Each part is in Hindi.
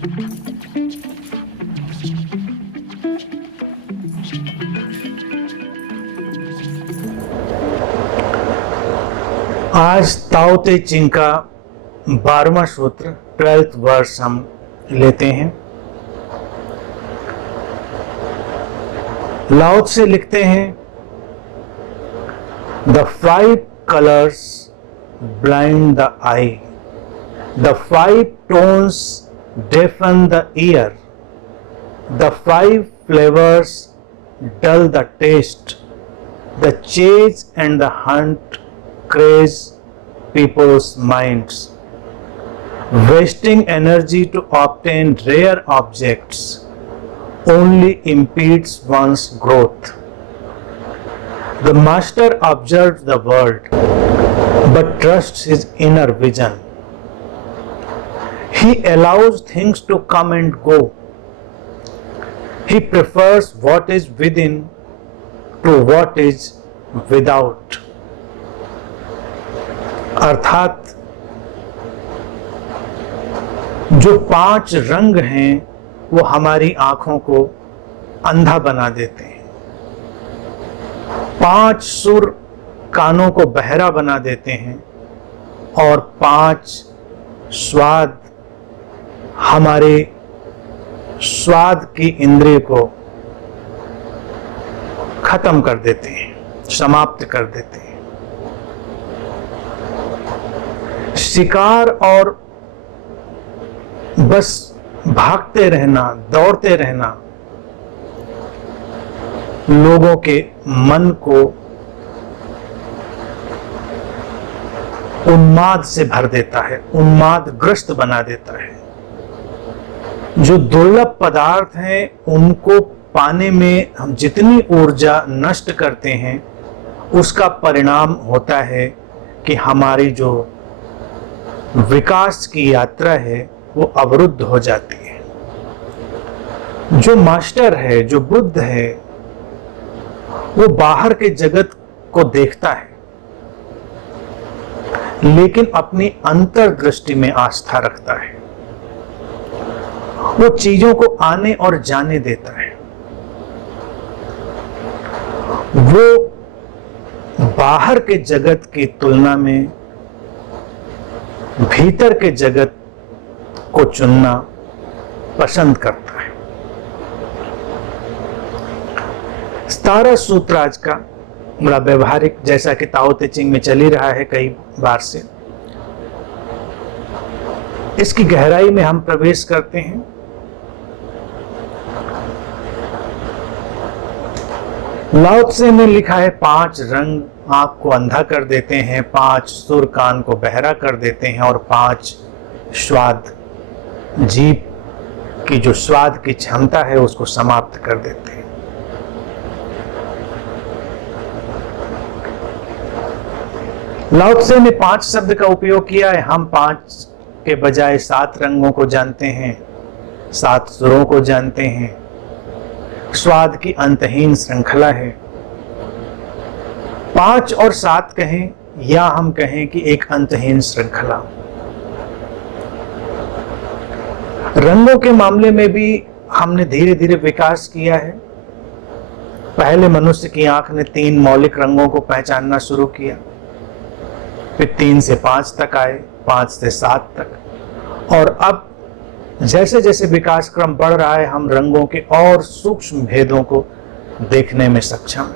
आज ताओ ते चिंग का 12वां सूत्र 12th वर्स हम लेते हैं। लाओ त्से लिखते हैं, the 5 colors blind the eye, the 5 tones deafen the ear, the 5 flavors dull the taste, the chase and the hunt craze people's minds. Wasting energy to obtain rare objects only impedes one's growth. The master observes the world but trusts his inner vision. He allows things to come and go. He prefers what is within to what is without. अर्थात जो 5 रंग हैं वो हमारी आंखों को अंधा बना देते हैं, 5 सुर कानों को बहरा बना देते हैं और 5 स्वाद हमारे स्वाद की इंद्रिय को खत्म कर देते हैं, समाप्त कर देते हैं। शिकार और बस भागते रहना, दौड़ते रहना लोगों के मन को उन्माद से भर देता है, उन्मादग्रस्त बना देता है। जो दुर्लभ पदार्थ हैं उनको पाने में हम जितनी ऊर्जा नष्ट करते हैं उसका परिणाम होता है कि हमारी जो विकास की यात्रा है वो अवरुद्ध हो जाती है। जो मास्टर है, जो बुद्ध है, वो बाहर के जगत को देखता है लेकिन अपनी अंतर्दृष्टि में आस्था रखता है। वो चीजों को आने और जाने देता है। वो बाहर के जगत की तुलना में भीतर के जगत को चुनना पसंद करता है। 17 सूत्र आज का बड़ा व्यवहारिक, जैसा कि ताओ ते चिंग में चल ही रहा है कई बार से। इसकी गहराई में हम प्रवेश करते हैं। लाओ त्से ने लिखा है 5 रंग आंख को अंधा कर देते हैं, 5 सुर कान को बहरा कर देते हैं और 5 स्वाद जीभ की जो स्वाद की क्षमता है उसको समाप्त कर देते हैं। लाओ त्से ने 5 शब्द का उपयोग किया है। हम 5 के बजाय 7 रंगों को जानते हैं, 7 सुरों को जानते हैं। स्वाद की अंतहीन श्रृंखला है। 5 और 7 कहें या हम कहें कि एक अंतहीन श्रृंखला। रंगों के मामले में भी हमने धीरे धीरे विकास किया है। पहले मनुष्य की आंख ने 3 मौलिक रंगों को पहचानना शुरू किया, फिर 3 से 5 तक आए, 5 से 7 तक, और अब जैसे जैसे विकास क्रम बढ़ रहा है हम रंगों के और सूक्ष्म भेदों को देखने में सक्षम।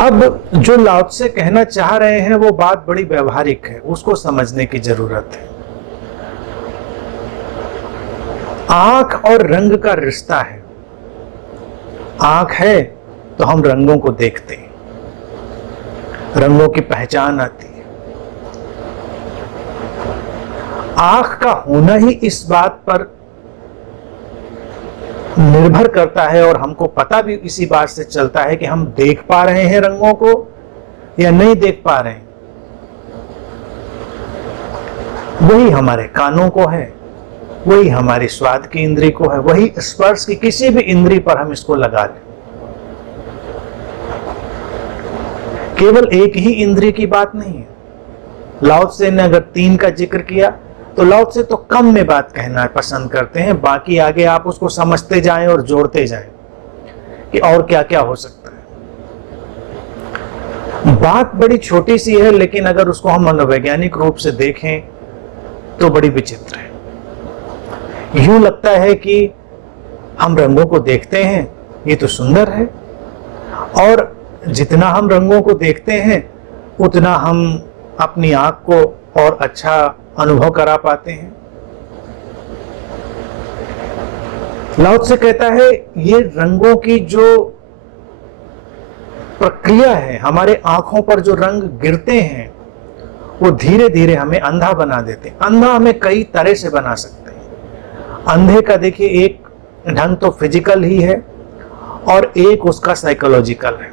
अब जो लाओ त्से कहना चाह रहे हैं वो बात बड़ी व्यवहारिक है, उसको समझने की जरूरत है। आंख और रंग का रिश्ता है। आंख है तो हम रंगों को देखते हैं, रंगों की पहचान आती है। आंख का होना ही इस बात पर निर्भर करता है और हमको पता भी इसी बात से चलता है कि हम देख पा रहे हैं रंगों को या नहीं देख पा रहे हैं। वही हमारे कानों को है, वही हमारी स्वाद की इंद्री को है, वही स्पर्श की किसी भी इंद्री पर हम इसको लगा लें। केवल एक ही इंद्री की बात नहीं है। लाओ त्से ने अगर 3 का जिक्र किया तो लाओ त्से तो कम में बात कहना पसंद करते हैं, बाकी आगे आप उसको समझते जाएं और जोड़ते जाएं कि और क्या क्या हो सकता है। बात बड़ी छोटी सी है, लेकिन अगर उसको हम मनोवैज्ञानिक रूप से देखें तो बड़ी विचित्र है। यूं लगता है कि हम रंगों को देखते हैं, ये तो सुंदर है, और जितना हम रंगों को देखते हैं उतना हम अपनी आंख को और अच्छा अनुभव करा पाते हैं। लाओ त्से कहता है ये रंगों की जो प्रक्रिया है, हमारे आंखों पर जो रंग गिरते हैं वो धीरे धीरे हमें अंधा बना देते हैं। अंधा हमें कई तरह से बना सकते हैं। अंधे का देखिए एक ढंग तो फिजिकल ही है और एक उसका साइकोलॉजिकल है।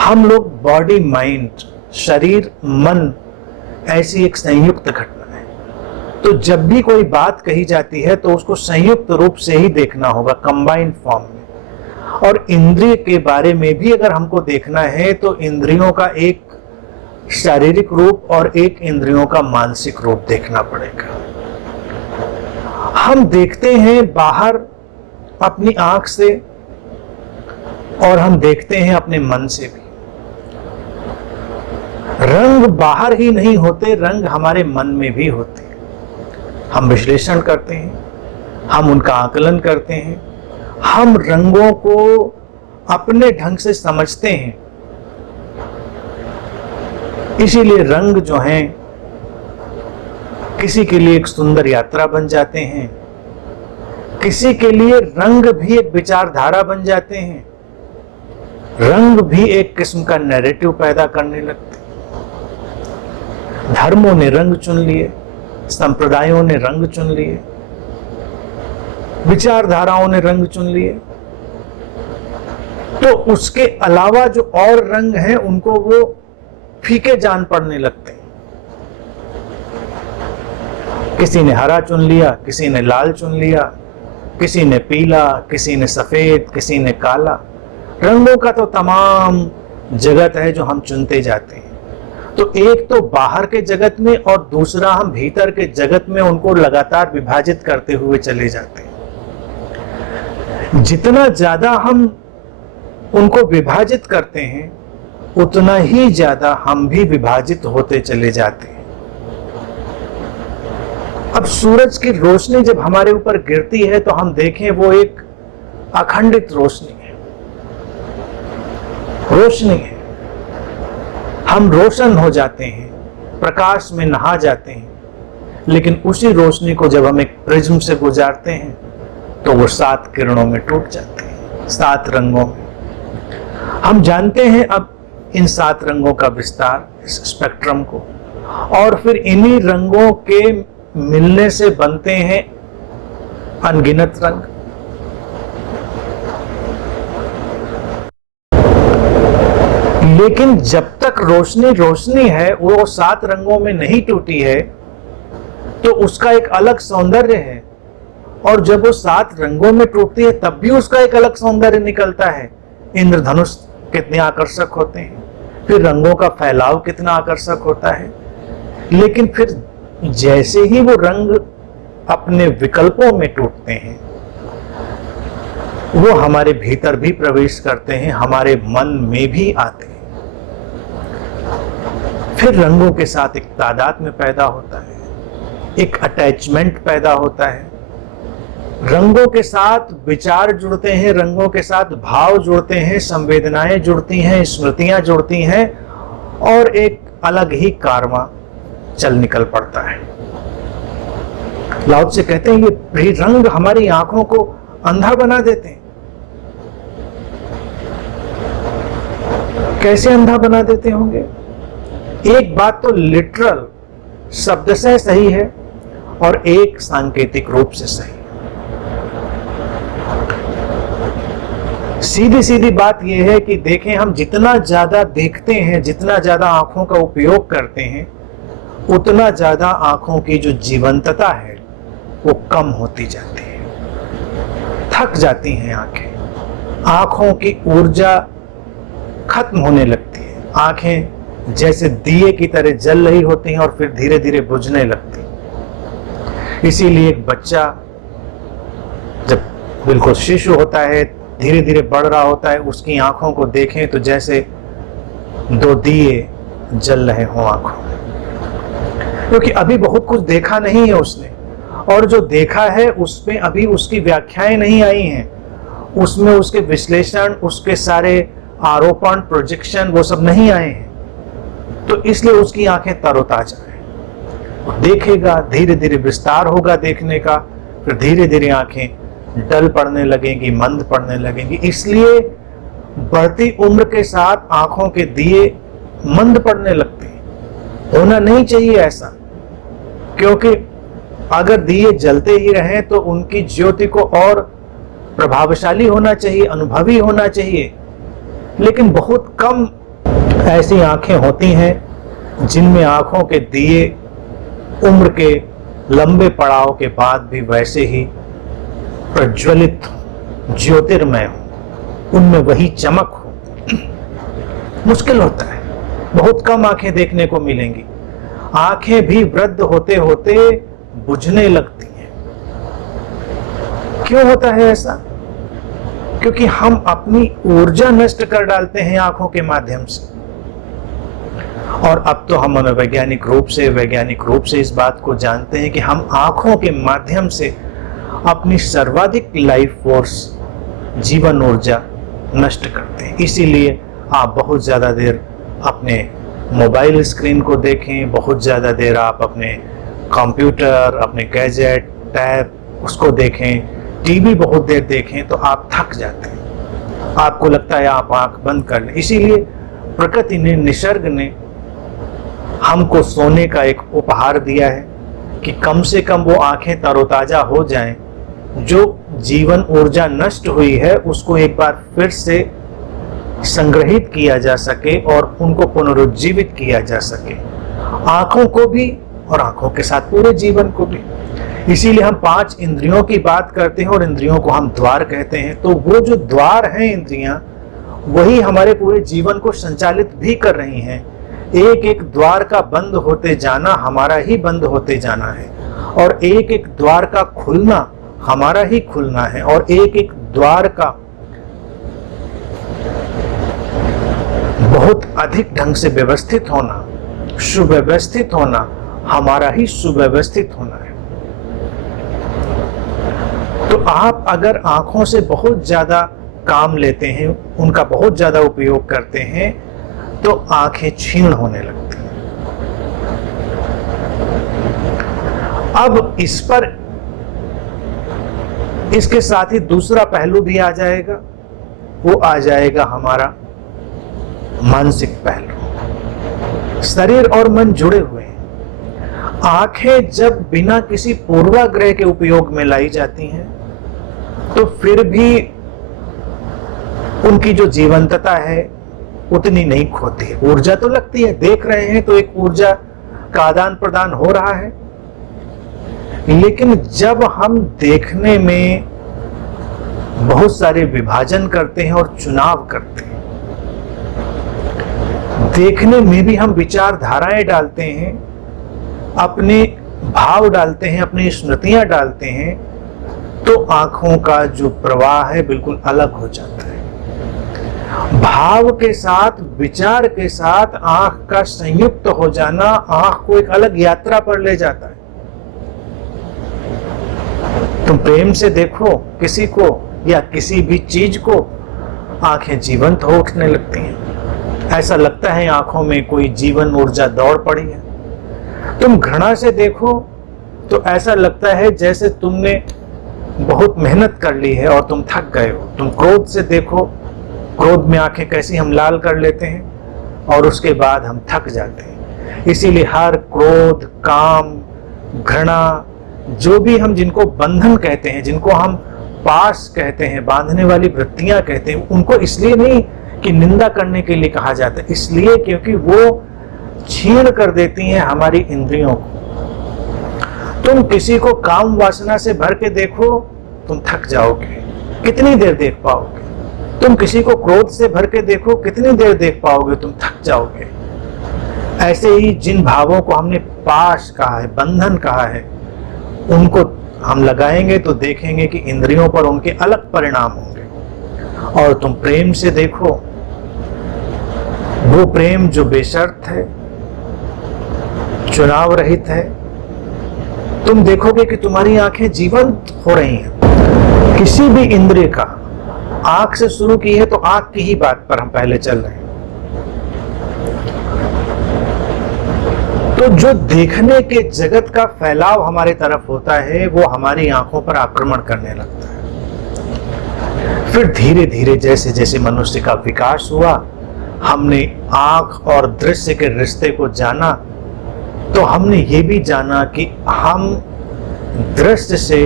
हम लोग बॉडी माइंड, शरीर मन, ऐसी एक संयुक्त घटना है। तो जब भी कोई बात कही जाती है तो उसको संयुक्त रूप से ही देखना होगा, कंबाइंड फॉर्म में। और इंद्रिय के बारे में भी अगर हमको देखना है तो इंद्रियों का एक शारीरिक रूप और एक इंद्रियों का मानसिक रूप देखना पड़ेगा। हम देखते हैं बाहर अपनी आंख से और हम देखते हैं अपने मन से भी। रंग बाहर ही नहीं होते, रंग हमारे मन में भी होते हैं। हम विश्लेषण करते हैं, हम उनका आकलन करते हैं, हम रंगों को अपने ढंग से समझते हैं। इसीलिए रंग जो हैं किसी के लिए एक सुंदर यात्रा बन जाते हैं, किसी के लिए रंग भी एक विचारधारा बन जाते हैं, रंग भी एक किस्म का नैरेटिव पैदा करने लगते हैं। धर्मों ने रंग चुन लिए, संप्रदायों ने रंग चुन लिए, विचारधाराओं ने रंग चुन लिए, तो उसके अलावा जो और रंग हैं उनको वो फीके जान पड़ने लगते हैं। किसी ने हरा चुन लिया, किसी ने लाल चुन लिया, किसी ने पीला, किसी ने सफेद, किसी ने काला। रंगों का तो तमाम जगत है जो हम चुनते जाते हैं। तो एक तो बाहर के जगत में और दूसरा हम भीतर के जगत में उनको लगातार विभाजित करते हुए चले जाते हैं। जितना ज्यादा हम उनको विभाजित करते हैं उतना ही ज्यादा हम भी विभाजित होते चले जाते हैं। अब सूरज की रोशनी जब हमारे ऊपर गिरती है तो हम देखें वो एक अखंडित रोशनी है, रोशनी है। हम रोशन हो जाते हैं, प्रकाश में नहा जाते हैं, लेकिन उसी रोशनी को जब हम एक प्रिज्म से गुजारते हैं तो वो 7 किरणों में टूट जाते हैं, 7 रंगों में। हम जानते हैं अब इन 7 रंगों का विस्तार, इस स्पेक्ट्रम को, और फिर इन्हीं रंगों के मिलने से बनते हैं अनगिनत रंग। लेकिन जब तक रोशनी रोशनी है, वो 7 रंगों में नहीं टूटी है, तो उसका एक अलग सौंदर्य है। और जब वो 7 रंगों में टूटती है तब भी उसका एक अलग सौंदर्य निकलता है। इंद्रधनुष कितने आकर्षक होते हैं, फिर रंगों का फैलाव कितना आकर्षक होता है। लेकिन फिर जैसे ही वो रंग अपने विकल्पों में टूटते हैं, वो हमारे भीतर भी प्रवेश करते हैं, हमारे मन में भी आते हैं। फिर रंगों के साथ एक तादात्म्य पैदा होता है, एक अटैचमेंट पैदा होता है। रंगों के साथ विचार जुड़ते हैं, रंगों के साथ भाव जुड़ते हैं, संवेदनाएं जुड़ती हैं, स्मृतियां जुड़ती हैं, और एक अलग ही कारवां चल निकल पड़ता है। लाओ त्से कहते हैं ये रंग हमारी आंखों को अंधा बना देते हैं। कैसे अंधा बना देते होंगे? एक बात तो लिटरल शब्दशः सही है और एक सांकेतिक रूप से सही। सीधी सीधी बात यह है कि देखें, हम जितना ज्यादा देखते हैं, जितना ज्यादा आंखों का उपयोग करते हैं, उतना ज्यादा आंखों की जो जीवंतता है वो कम होती जाती है, थक जाती हैं आंखें, आंखों की ऊर्जा खत्म होने लगती है। आंखें जैसे दिए की तरह जल रही होती हैं और फिर धीरे धीरे बुझने लगती हैं। इसीलिए एक बच्चा जब बिल्कुल शिशु होता है, धीरे धीरे बढ़ रहा होता है, उसकी आंखों को देखें तो जैसे दो दिए जल रहे हों आंखों में, क्योंकि अभी बहुत कुछ देखा नहीं है उसने, और जो देखा है उसमें अभी उसकी व्याख्याएं नहीं आई हैं, उसमें उसके विश्लेषण, उसके सारे आरोपण, प्रोजेक्शन वो सब नहीं आए हैं। तो इसलिए उसकी आंखें तरोताजा है, देखेगा, धीरे धीरे विस्तार होगा देखने का, फिर धीरे धीरे आंखें डल पड़ने लगेंगी, मंद पड़ने लगेंगी। इसलिए बढ़ती उम्र के साथ आंखों के दिए मंद पड़ने लगते हैं। होना नहीं चाहिए ऐसा, क्योंकि अगर दिए जलते ही रहें तो उनकी ज्योति को और प्रभावशाली होना चाहिए, अनुभवी होना चाहिए। लेकिन बहुत कम ऐसी आंखें होती हैं जिनमें आंखों के दिए उम्र के लंबे पड़ाव के बाद भी वैसे ही प्रज्वलित हो, ज्योतिर्मय हो, उनमें वही चमक हो। मुश्किल होता है, बहुत कम आंखें देखने को मिलेंगी। आंखें भी वृद्ध होते होते बुझने लगती हैं। क्यों होता है ऐसा? क्योंकि हम अपनी ऊर्जा नष्ट कर डालते हैं आंखों के माध्यम से। और अब तो हम वैज्ञानिक रूप से इस बात को जानते हैं कि हम आंखों के माध्यम से अपनी सर्वाधिक लाइफ फोर्स, जीवन ऊर्जा नष्ट करते हैं। इसीलिए आप बहुत ज्यादा देर अपने मोबाइल स्क्रीन को देखें, बहुत ज्यादा देर आप अपने कंप्यूटर, अपने गैजेट, टैब उसको देखें, टीवी बहुत देर देखें तो आप थक जाते हैं, आपको लगता है आप आंख बंद कर लें। इसीलिए प्रकृति ने, निसर्ग ने हमको सोने का एक उपहार दिया है कि कम से कम वो आंखें तरोताजा हो जाएं, जो जीवन ऊर्जा नष्ट हुई है उसको एक बार फिर से संग्रहित किया जा सके और उनको पुनरुज्जीवित किया जा सके, आंखों को भी और आंखों के साथ पूरे जीवन को भी। इसीलिए हम 5 इंद्रियों की बात करते हैं और इंद्रियों को हम द्वार कहते हैं। तो वो जो द्वार हैं इंद्रियां, वही हमारे पूरे जीवन को संचालित भी कर रही हैं। एक एक द्वार का बंद होते जाना हमारा ही बंद होते जाना है, और एक एक द्वार का खुलना हमारा ही खुलना है, और एक एक द्वार का बहुत अधिक ढंग से व्यवस्थित होना, सुव्यवस्थित होना हमारा ही सुव्यवस्थित होना है। तो आप अगर आंखों से बहुत ज्यादा काम लेते हैं, उनका बहुत ज्यादा उपयोग करते हैं, तो आंखें क्षीण होने लगती हैं। अब इस पर इसके साथ ही दूसरा पहलू भी आ जाएगा, वो आ जाएगा हमारा मानसिक पहलू। शरीर और मन जुड़े हुए हैं। आंखें जब बिना किसी पूर्वाग्रह के उपयोग में लाई जाती हैं तो फिर भी उनकी जो जीवंतता है उतनी नहीं खोती है। ऊर्जा तो लगती है, देख रहे हैं तो एक ऊर्जा का आदान प्रदान हो रहा है, लेकिन जब हम देखने में बहुत सारे विभाजन करते हैं और चुनाव करते हैं, देखने में भी हम विचारधाराएं डालते हैं, अपने भाव डालते हैं, अपनी स्मृतियां डालते हैं, तो आंखों का जो प्रवाह है बिल्कुल अलग हो जाता है। भाव के साथ, विचार के साथ आंख का संयुक्त हो जाना आंख को एक अलग यात्रा पर ले जाता है। तुम प्रेम से देखो किसी को या किसी भी चीज को, आंखें जीवंत हो उठने लगती हैं। ऐसा लगता है आंखों में कोई जीवन ऊर्जा दौड़ पड़ी है। तुम घृणा से देखो तो ऐसा लगता है जैसे तुमने बहुत मेहनत कर ली है और तुम थक गए हो। तुम क्रोध से देखो, क्रोध में आंखें कैसी हम लाल कर लेते हैं और उसके बाद हम थक जाते हैं। इसीलिए हर क्रोध, काम, घृणा, जो भी हम जिनको बंधन कहते हैं, जिनको हम पास कहते हैं, बांधने वाली वृत्तियां कहते हैं, उनको इसलिए नहीं कि निंदा करने के लिए कहा जाता है, इसलिए क्योंकि वो छीण कर देती हैं हमारी इंद्रियों को। तुम किसी को काम वासना से भर के देखो, तुम थक जाओगे, कितनी देर देख पाओगे। तुम किसी को क्रोध से भर के देखो, कितनी देर देख पाओगे, तुम थक जाओगे। ऐसे ही जिन भावों को हमने पाश कहा है, बंधन कहा है, उनको हम लगाएंगे तो देखेंगे कि इंद्रियों पर उनके अलग परिणाम होंगे। और तुम प्रेम से देखो, वो प्रेम जो बेशर्त है, चुनाव रहित है, तुम देखोगे कि तुम्हारी आंखें जीवंत हो रही हैं। किसी भी इंद्रिय का आंख से शुरू की है तो आंख की ही बात पर हम पहले चल रहे हैं। तो जो देखने के जगत का फैलाव हमारे तरफ होता है वो हमारी आंखों पर आक्रमण करने लगता है। फिर धीरे धीरे जैसे जैसे मनुष्य का विकास हुआ, हमने आंख और दृश्य के रिश्ते को जाना, तो हमने ये भी जाना कि हम दृश्य से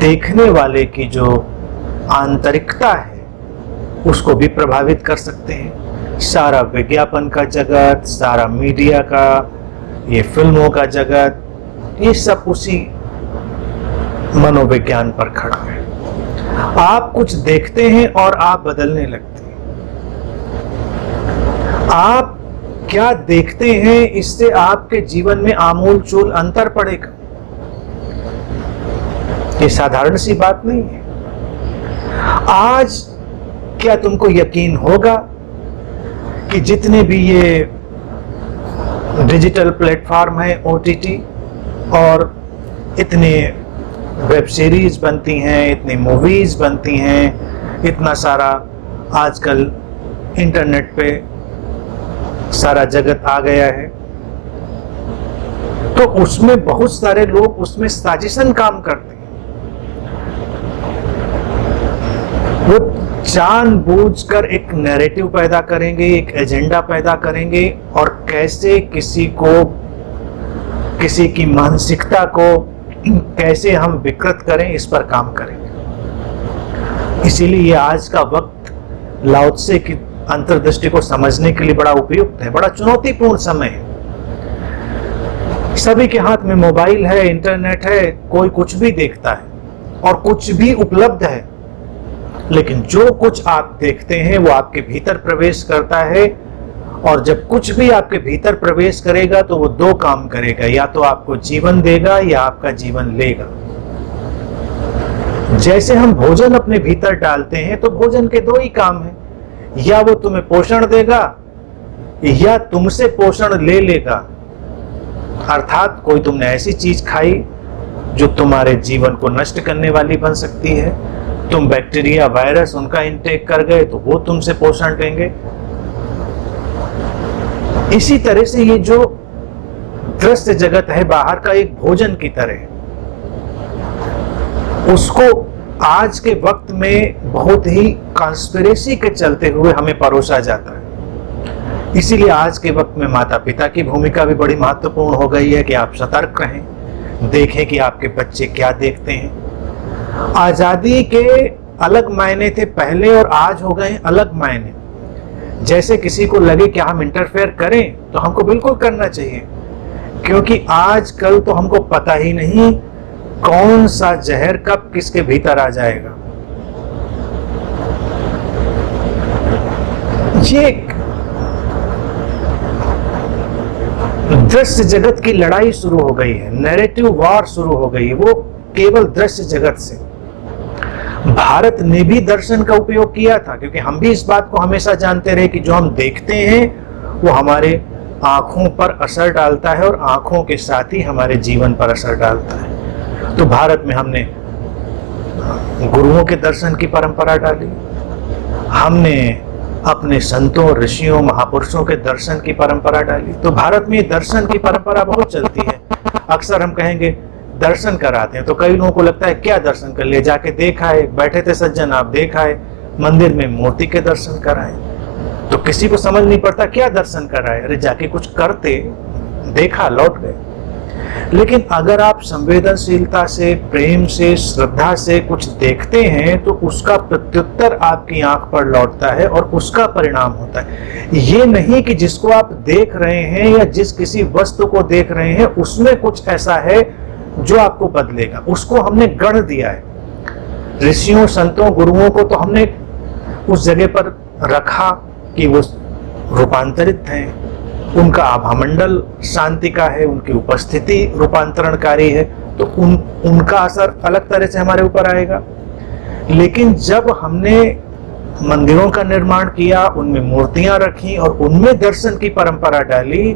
देखने वाले की जो आंतरिकता है उसको भी प्रभावित कर सकते हैं। सारा विज्ञापन का जगत, सारा मीडिया का, ये फिल्मों का जगत, ये सब उसी मनोविज्ञान पर खड़ा है। आप कुछ देखते हैं और आप बदलने लगते हैं। आप क्या देखते हैं इससे आपके जीवन में आमूल चूल अंतर पड़ेगा। ये साधारण सी बात नहीं है। आज क्या तुमको यकीन होगा कि जितने भी ये डिजिटल प्लेटफॉर्म है, OTT, और इतने वेब सीरीज बनती हैं, इतनी मूवीज बनती हैं, इतना सारा आजकल इंटरनेट पे सारा जगत आ गया है, तो उसमें बहुत सारे लोग उसमें साजिशन काम करते हैं। वो जानबूझकर एक नैरेटिव पैदा करेंगे, एक एजेंडा पैदा करेंगे, और कैसे किसी को, किसी की मानसिकता को कैसे हम विकृत करें, इस पर काम करेंगे। इसीलिए ये आज का वक्त लाओ त्से की अंतर्दृष्टि को समझने के लिए बड़ा उपयुक्त है, बड़ा चुनौतीपूर्ण समय है। सभी के हाथ में मोबाइल है, इंटरनेट है, कोई कुछ भी देखता है और कुछ भी उपलब्ध है, लेकिन जो कुछ आप देखते हैं वो आपके भीतर प्रवेश करता है, और जब कुछ भी आपके भीतर प्रवेश करेगा तो वो दो काम करेगा, या तो आपको जीवन देगा या आपका जीवन लेगा। जैसे हम भोजन अपने भीतर डालते हैं तो भोजन के दो ही काम हैं, या वो तुम्हें पोषण देगा या तुमसे पोषण ले लेगा। अर्थात कोई तुमने ऐसी चीज खाई जो तुम्हारे जीवन को नष्ट करने वाली बन सकती है, तुम बैक्टीरिया, वायरस उनका इंटेक कर गए तो वो तुमसे पोषण देंगे। इसी तरह से ये जो दृश्य जगत है बाहर का एक भोजन की तरह, उसको आज के वक्त में बहुत ही कॉन्स्पिरेसी के चलते हुए हमें परोसा जाता है। इसीलिए आज के वक्त में माता पिता की भूमिका भी बड़ी महत्वपूर्ण हो गई है कि आप सतर्क रहें, देखें कि आपके बच्चे क्या देखते हैं। आजादी के अलग मायने थे पहले और आज हो गए अलग मायने। जैसे किसी को लगे कि हम इंटरफेयर करें तो हमको बिल्कुल करना चाहिए, क्योंकि आजकल तो हमको पता ही नहीं कौन सा जहर कब किसके भीतर आ जाएगा। ये दृश्य जगत की लड़ाई शुरू हो गई है, नैरेटिव वॉर शुरू हो गई है, वो केवल दृश्य जगत से। भारत ने भी दर्शन का उपयोग किया था, क्योंकि हम भी इस बात को हमेशा जानते रहे कि जो हम देखते हैं वो हमारे आंखों पर असर डालता है और आंखों के साथ ही हमारे जीवन पर असर डालता है। तो भारत में हमने गुरुओं के दर्शन की परंपरा डाली, हमने अपने संतों, ऋषियों, महापुरुषों के दर्शन की परंपरा डाली। तो भारत में दर्शन की परंपरा बहुत चलती है। अक्सर हम कहेंगे दर्शन कराते हैं तो कई लोगों को लगता है क्या दर्शन कर लिए, जाके देखा है, बैठे थे सज्जन आप देखा है, मंदिर में मूर्ति के दर्शन कराए। तो किसी को समझ नहीं पड़ता क्या दर्शन कराए, अरे जाके कुछ करते, देखा, लौट गए। लेकिन अगर आप संवेदनशीलता से, प्रेम से, श्रद्धा से कुछ देखते हैं तो उसका प्रत्युत्तर आपकी आंख पर लौटता है और उसका परिणाम होता है। ये नहीं कि जिसको आप देख रहे हैं या जिस किसी वस्तु को देख रहे हैं उसमें कुछ ऐसा है जो आपको बदलेगा, उसको हमने गढ़ दिया है। ऋषियों, संतों, गुरुओं को तो हमने उस जगह पर रखा कि वो रूपांतरित हैं, उनका आभामंडल शांति का है, उनकी उपस्थिति रूपांतरणकारी है, तो उनका असर अलग तरह से हमारे ऊपर आएगा। लेकिन जब हमने मंदिरों का निर्माण किया, उनमें मूर्तियां रखी और उनमें दर्शन की परंपरा डाली,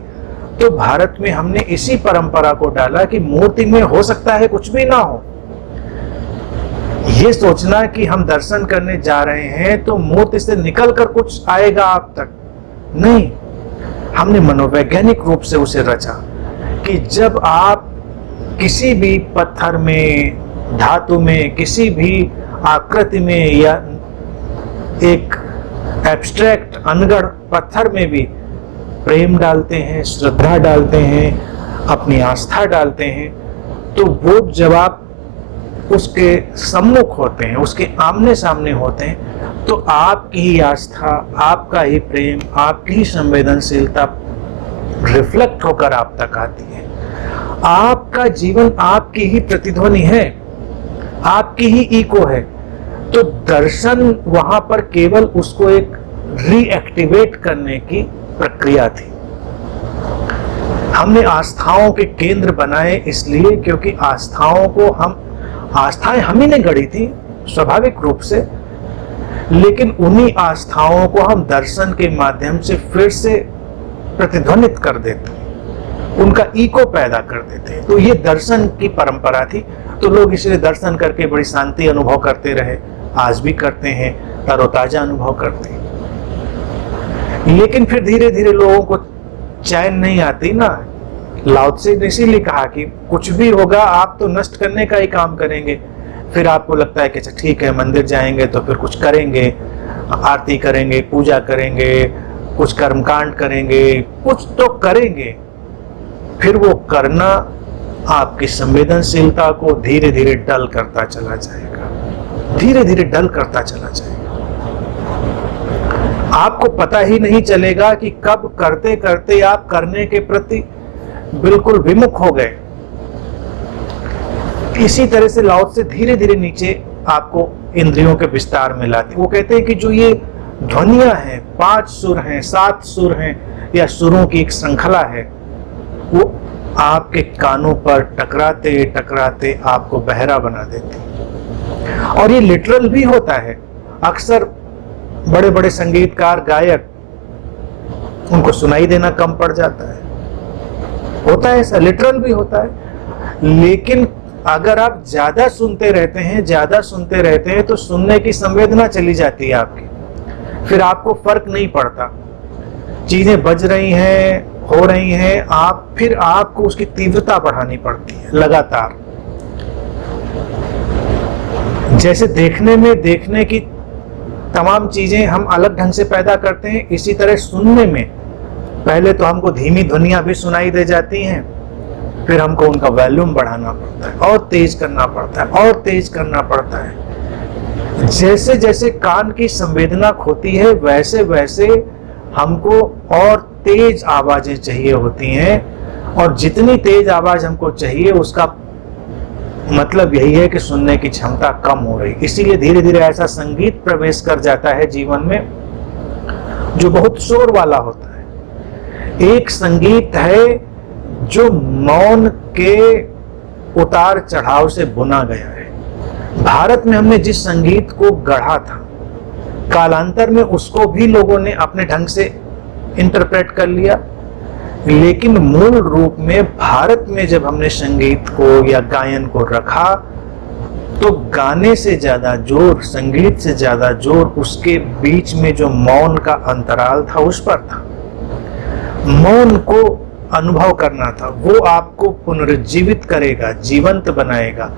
तो भारत में हमने इसी परंपरा को डाला कि मूर्ति में हो सकता है कुछ भी ना हो। ये सोचना कि हम दर्शन करने जा रहे हैं तो मूर्ति से निकल कर कुछ आएगा आप तक, नहीं। हमने मनोवैज्ञानिक रूप से उसे रचा कि जब आप किसी भी पत्थर में, धातु में, किसी भी आकृति में या एक एब्स्ट्रैक्ट अनगढ़ पत्थर में भी प्रेम डालते हैं, श्रद्धा डालते हैं, अपनी आस्था डालते हैं, तो वो जब आप उसके सम्मुख होते हैं, उसके आमने सामने होते हैं, तो आपकी ही आस्था, आपका ही प्रेम, आपकी ही संवेदनशीलता रिफ्लेक्ट होकर आप तक आती है। आपका जीवन आपकी ही प्रतिध्वनि है, आपकी ही इको है। तो दर्शन वहां पर केवल उसको एक रीएक्टिवेट करने की प्रक्रिया थी। हमने आस्थाओं के केंद्र बनाए इसलिए क्योंकि आस्थाएं हम ही ने गढ़ी थी स्वाभाविक रूप से, लेकिन उन्हीं आस्थाओं को हम दर्शन के माध्यम से फिर से प्रतिध्वनित कर देते, उनका इको पैदा कर देते। तो ये दर्शन की परंपरा थी। तो लोग इसलिए दर्शन करके बड़ी शांति अनुभव करते रहे, आज भी करते हैं, तरोताजा अनुभव करते हैं। लेकिन फिर धीरे धीरे लोगों को चैन नहीं आती ना। लाओ त्से ने इसीलिए कहा कि कुछ भी होगा आप तो नष्ट करने का ही काम करेंगे। फिर आपको लगता है कि अच्छा ठीक है, मंदिर जाएंगे तो फिर कुछ करेंगे, आरती करेंगे, पूजा करेंगे, कुछ कर्मकांड करेंगे, कुछ तो करेंगे। फिर वो करना आपकी संवेदनशीलता को धीरे धीरे डल करता चला जाएगा, धीरे धीरे डल करता चला जाएगा। आपको पता ही नहीं चलेगा कि कब करते करते आप करने के प्रति बिल्कुल विमुख हो गए। इसी तरह से लाओ त्से धीरे धीरे नीचे आपको इंद्रियों के विस्तार में लाते। वो कहते हैं कि जो ये ध्वनियां हैं, 5 सुर हैं, 7 सुर हैं, या सुरों की एक श्रृंखला है, वो आपके कानों पर टकराते टकराते आपको बहरा बना देती। और ये लिटरल भी होता है। अक्सर बड़े बड़े संगीतकार, गायक, उनको सुनाई देना कम पड़ जाता है, होता है ऐसा, लिटरल भी होता है। लेकिन अगर आप ज्यादा सुनते रहते हैं, ज्यादा सुनते रहते हैं, तो सुनने की संवेदना चली जाती है आपकी। फिर आपको फर्क नहीं पड़ता, चीजें बज रही हैं, हो रही हैं, फिर आपको उसकी तीव्रता बढ़ानी पड़ती है लगातार। जैसे देखने की तमाम चीजें हम अलग ढंग से पैदा करते हैं, इसी तरह सुनने में पहले तो हमको धीमी ध्वनियां भी सुनाई दे जाती हैं, फिर हमको उनका वॉल्यूम बढ़ाना पड़ता है और तेज करना पड़ता है और तेज करना पड़ता है। जैसे जैसे कान की संवेदना खोती है, वैसे वैसे हमको और तेज आवाजें चाहिए होती हैं। और जितनी तेज आवाज हमको चाहिए, उसका मतलब यही है कि सुनने की क्षमता कम हो रही। इसीलिए धीरे धीरे ऐसा संगीत प्रवेश कर जाता है जीवन में जो बहुत शोर वाला होता है। एक संगीत है जो मौन के उतार चढ़ाव से बुना गया है। भारत में हमने जिस संगीत को गढ़ा था, कालांतर में उसको भी लोगों ने अपने ढंग से इंटरप्रेट कर लिया, लेकिन मूल रूप में भारत में जब हमने संगीत को या गायन को रखा, तो गाने से ज्यादा जोर, संगीत से ज्यादा जोर उसके बीच में जो मौन का अंतराल था उस पर था। मौन को अनुभव करना था, वो आपको पुनर्जीवित करेगा, जीवंत बनाएगा।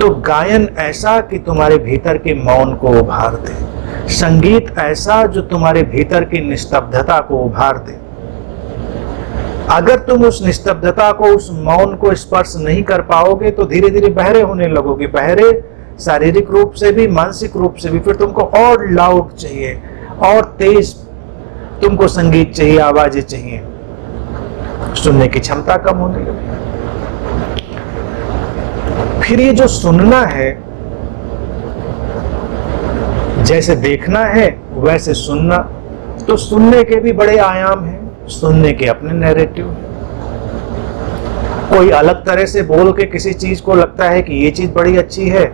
तो गायन ऐसा कि तुम्हारे भीतर के मौन को उभार दे, संगीत ऐसा जो तुम्हारे भीतर की निस्तब्धता को उभार दे। अगर तुम उस निस्तब्धता को, उस मौन को स्पर्श नहीं कर पाओगे तो धीरे धीरे बहरे होने लगोगे। बहरे शारीरिक रूप से भी, मानसिक रूप से भी। फिर तुमको और लाउड चाहिए, और तेज तुमको संगीत चाहिए, आवाजें चाहिए, सुनने की क्षमता कम होने लगी। फिर ये जो सुनना है, जैसे देखना है वैसे सुनना, तो सुनने के भी बड़े आयाम हैं, सुनने के अपने नैरेटिव हैं। कोई अलग तरह से बोल के किसी चीज को लगता है कि ये चीज बड़ी अच्छी है,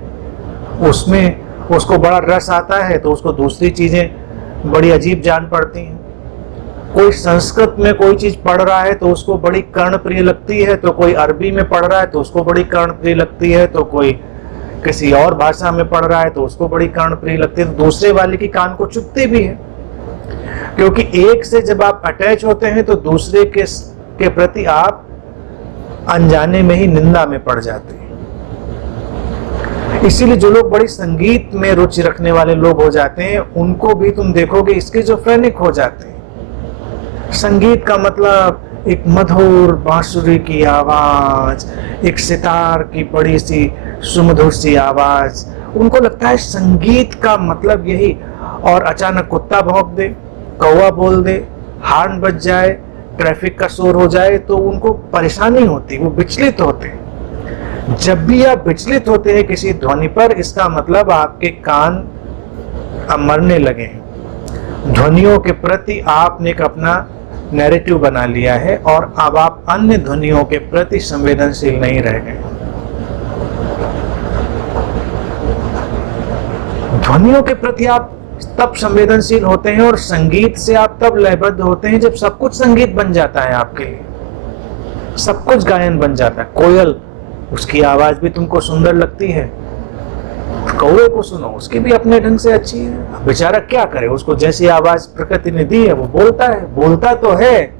उसमें उसको बड़ा रस आता है तो उसको दूसरी चीजें बड़ी अजीब जान पड़ती हैं। कोई संस्कृत में कोई चीज पढ़ रहा है तो उसको बड़ी कर्णप्रिय लगती है, तो कोई अरबी में पढ़ रहा है तो उसको बड़ी कर्णप्रिय लगती है, तो कोई किसी और भाषा में पढ़ रहा है तो उसको बड़ी कर्णप्रिय लगती है, तो दूसरे वाले की कान को चुभती भी है। क्योंकि एक से जब आप अटैच होते हैं तो दूसरे के प्रति आप अनजाने में ही निंदा में पड़ जाते हैं। इसीलिए जो लोग बड़ी संगीत में रुचि रखने वाले लोग हो जाते हैं उनको भी तुम देखोगे स्किज़ोफ्रेनिक हो जाते हैं। संगीत का मतलब एक मधुर बांसुरी की आवाज, एक सितार की बड़ी सी सुमधुर सी आवाज, उनको लगता है संगीत का मतलब यही। और अचानक कुत्ता भौंक दे, कौवा बोल दे, हॉर्न बज जाए, ट्रैफिक का शोर हो जाए तो उनको परेशानी होती, वो विचलित होते हैं। जब भी आप विचलित होते हैं किसी ध्वनि पर, इसका मतलब आपके कान अब मरने लगे हैं। ध्वनियों के प्रति आपने एक अपना नैरेटिव बना लिया है और अब आप अन्य ध्वनियों के प्रति संवेदनशील नहीं रह गए। ध्वनियों के प्रति आप तब संवेदनशील होते हैं और संगीत से आप तब लयबद्ध होते हैं जब सब कुछ संगीत बन जाता है आपके लिए, सब कुछ गायन बन जाता है। कोयल, उसकी आवाज भी तुमको सुंदर लगती है, कौवे को सुनो, उसकी भी अपने ढंग से अच्छी है। बेचारा क्या करे, उसको जैसी आवाज प्रकृति ने दी है वो बोलता है, बोलता तो है,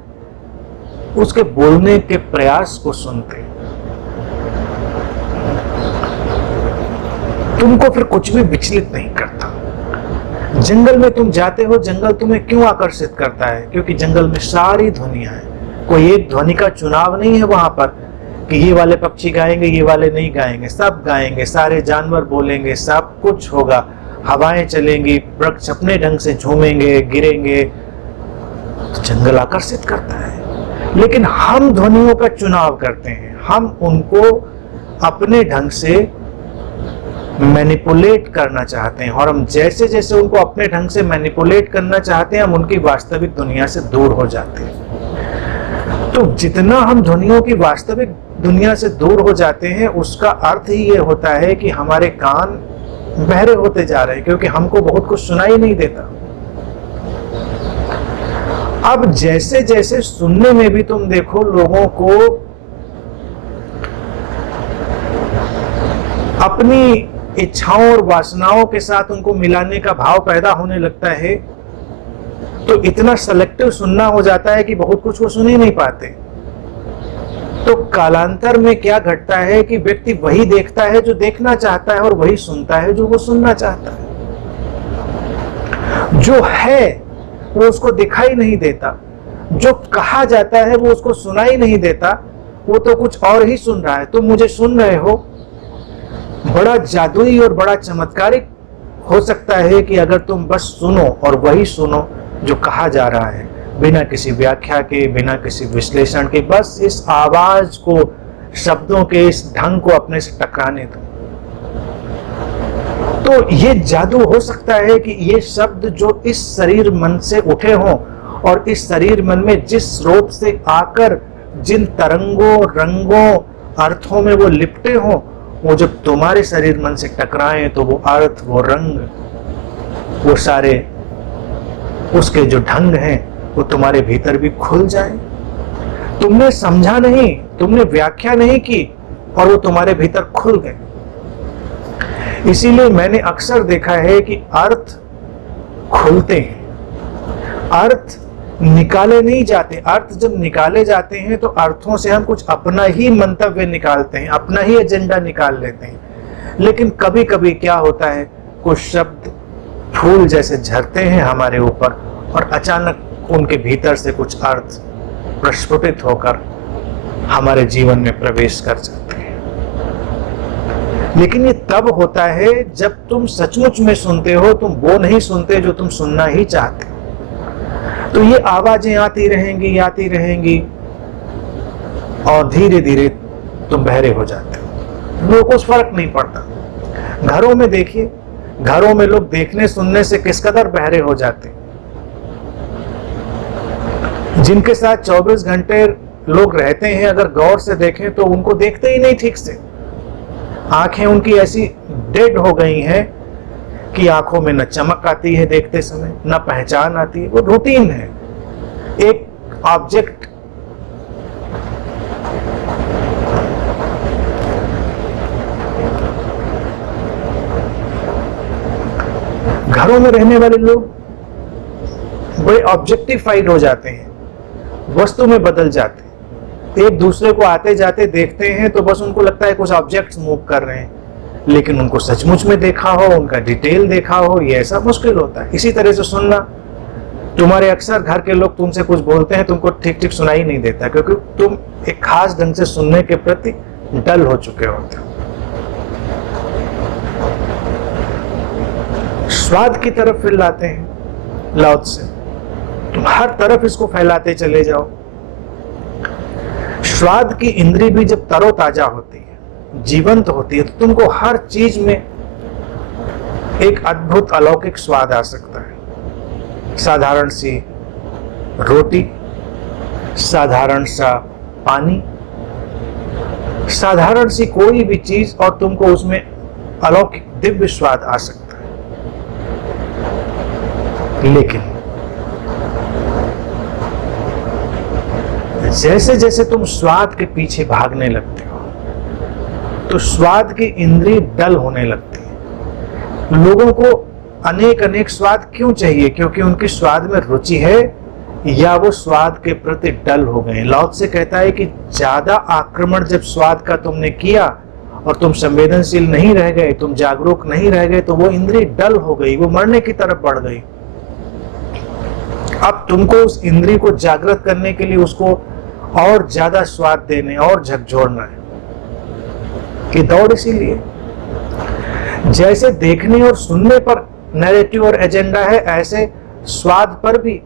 उसके बोलने के प्रयास को सुनते। तुमको फिर कुछ भी विचलित नहीं करता। जंगल में तुम जाते हो, जंगल तुम्हें क्यों आकर्षित करता है? क्योंकि जंगल में सारी ध्वनियां हैं, कोई एक ध्वनि का चुनाव नहीं है वहां पर कि ये वाले पक्षी गाएंगे, ये वाले नहीं गाएंगे, सब गाएंगे, सारे जानवर बोलेंगे, सब कुछ होगा, हवाएं चलेंगी, वृक्ष अपने ढंग से झूमेंगे, गिरेंगे, तो जंगल आकर्षित करता है। लेकिन हम ध्वनियों का चुनाव करते हैं, हम उनको अपने ढंग से मैनिपुलेट करना चाहते हैं और हम जैसे जैसे उनको अपने ढंग से मैनिपुलेट करना चाहते हैं हम उनकी वास्तविक दुनिया से दूर हो जाते हैं। तो जितना हम ध्वनियों की वास्तविक दुनिया से दूर हो जाते हैं उसका अर्थ ही ये होता है कि हमारे कान बहरे होते जा रहे हैं, क्योंकि हमको बहुत कुछ सुनाई नहीं देता। अब जैसे जैसे सुनने में भी तुम देखो लोगों को अपनी इच्छाओं और वासनाओं के साथ उनको मिलाने का भाव पैदा होने लगता है, तो इतना सेलेक्टिव सुनना हो जाता है कि बहुत कुछ वो सुन ही नहीं पाते। तो कालांतर में क्या घटता है कि व्यक्ति वही देखता है जो देखना चाहता है और वही सुनता है जो वो सुनना चाहता है। जो है वो उसको दिखाई नहीं देता, जो कहा जाता है वो उसको सुनाई नहीं देता, वो तो कुछ और ही सुन रहा है। तुम मुझे सुन रहे हो, बड़ा जादुई और बड़ा चमत्कारिक हो सकता है कि अगर तुम बस सुनो और वही सुनो जो कहा जा रहा है, बिना किसी व्याख्या के, बिना किसी विश्लेषण के, बस इस आवाज को, शब्दों के इस ढंग को अपने से टकराने दो। तो ये जादू हो सकता है कि ये शब्द जो इस शरीर मन से उठे हों और इस शरीर मन में जिस स्रोत से आकर जिन तरंगों, रंगों, अर्थों में वो लिपटे हों, वो जब तुम्हारे शरीर मन से टकराएं तो वो अर्थ, वो रंग, वो सारे उसके जो ढंग हैं वो तुम्हारे भीतर भी खुल जाए। तुमने समझा नहीं, तुमने व्याख्या नहीं की और वो तुम्हारे भीतर खुल गए। इसीलिए मैंने अक्सर देखा है कि अर्थ खुलते हैं, अर्थ निकाले नहीं जाते। अर्थ जब निकाले जाते हैं तो अर्थों से हम कुछ अपना ही मंतव्य निकालते हैं, अपना ही एजेंडा निकाल लेते हैं। लेकिन कभी कभी क्या होता है, कुछ शब्द फूल जैसे झरते हैं हमारे ऊपर और अचानक उनके भीतर से कुछ अर्थ प्रस्फुटित होकर हमारे जीवन में प्रवेश कर जाते हैं। लेकिन ये तब होता है जब तुम सचमुच में सुनते हो, तुम वो नहीं सुनते जो तुम सुनना ही चाहते। तो ये आवाजें आती रहेंगी और धीरे धीरे तुम बहरे हो जाते हो। लोगों को फर्क नहीं पड़ता। घरों में देखिए, घरों में लोग देखने सुनने से किस कदर बहरे हो जाते हैं। जिनके साथ 24 घंटे लोग रहते हैं अगर गौर से देखें तो उनको देखते ही नहीं ठीक से। आंखें उनकी ऐसी डेड हो गई हैं कि आंखों में न चमक आती है देखते समय, न पहचान आती है। वो रूटीन है, एक ऑब्जेक्ट। घरों में रहने वाले लोग बड़े ऑब्जेक्टिफाइड हो जाते हैं, वस्तु में बदल जाते हैं। एक दूसरे को आते जाते देखते हैं तो बस उनको लगता है कुछ ऑब्जेक्ट्स मूव कर रहे हैं, लेकिन उनको सचमुच में देखा हो, उनका डिटेल देखा हो, ये ऐसा मुश्किल होता है। इसी तरह से सुनना, तुम्हारे अक्सर घर के लोग तुमसे कुछ बोलते हैं, तुमको ठीक ठीक सुनाई नहीं देता, क्योंकि तुम एक खास ढंग से सुनने के प्रति डल हो चुके होते हो। स्वाद की तरफ फिर लाते हैं लाओ से, तुम हर तरफ इसको फैलाते चले जाओ। स्वाद की इंद्री भी जब तरोताजा होती है, जीवंत होती है, तो तुमको हर चीज में एक अद्भुत अलौकिक स्वाद आ सकता है। साधारण सी रोटी, साधारण सा पानी, साधारण सी कोई भी चीज, और तुमको उसमें अलौकिक दिव्य स्वाद आ सकता है। लेकिन जैसे जैसे तुम स्वाद के पीछे भागने लगते हो तो स्वाद की इंद्री डल होने लगती है। लोगों को अनेक अनेक स्वाद क्यों चाहिए? क्योंकि उनकी स्वाद में रुचि है या वो स्वाद के प्रति डल हो गए। लाओ त्से कहता है कि ज्यादा आक्रमण जब स्वाद का तुमने किया और तुम संवेदनशील नहीं रह गए, तुम जागरूक नहीं रह गए, तो वो इंद्री डल हो गई, वो मरने की तरफ बढ़ गई। अब तुमको उस इंद्री को जागृत करने के लिए उसको और ज्यादा स्वाद देने और झकझोरना है कि दौड़। इसीलिए जैसे देखने और सुनने पर नैरेटिव और एजेंडा है, ऐसे स्वाद पर भी।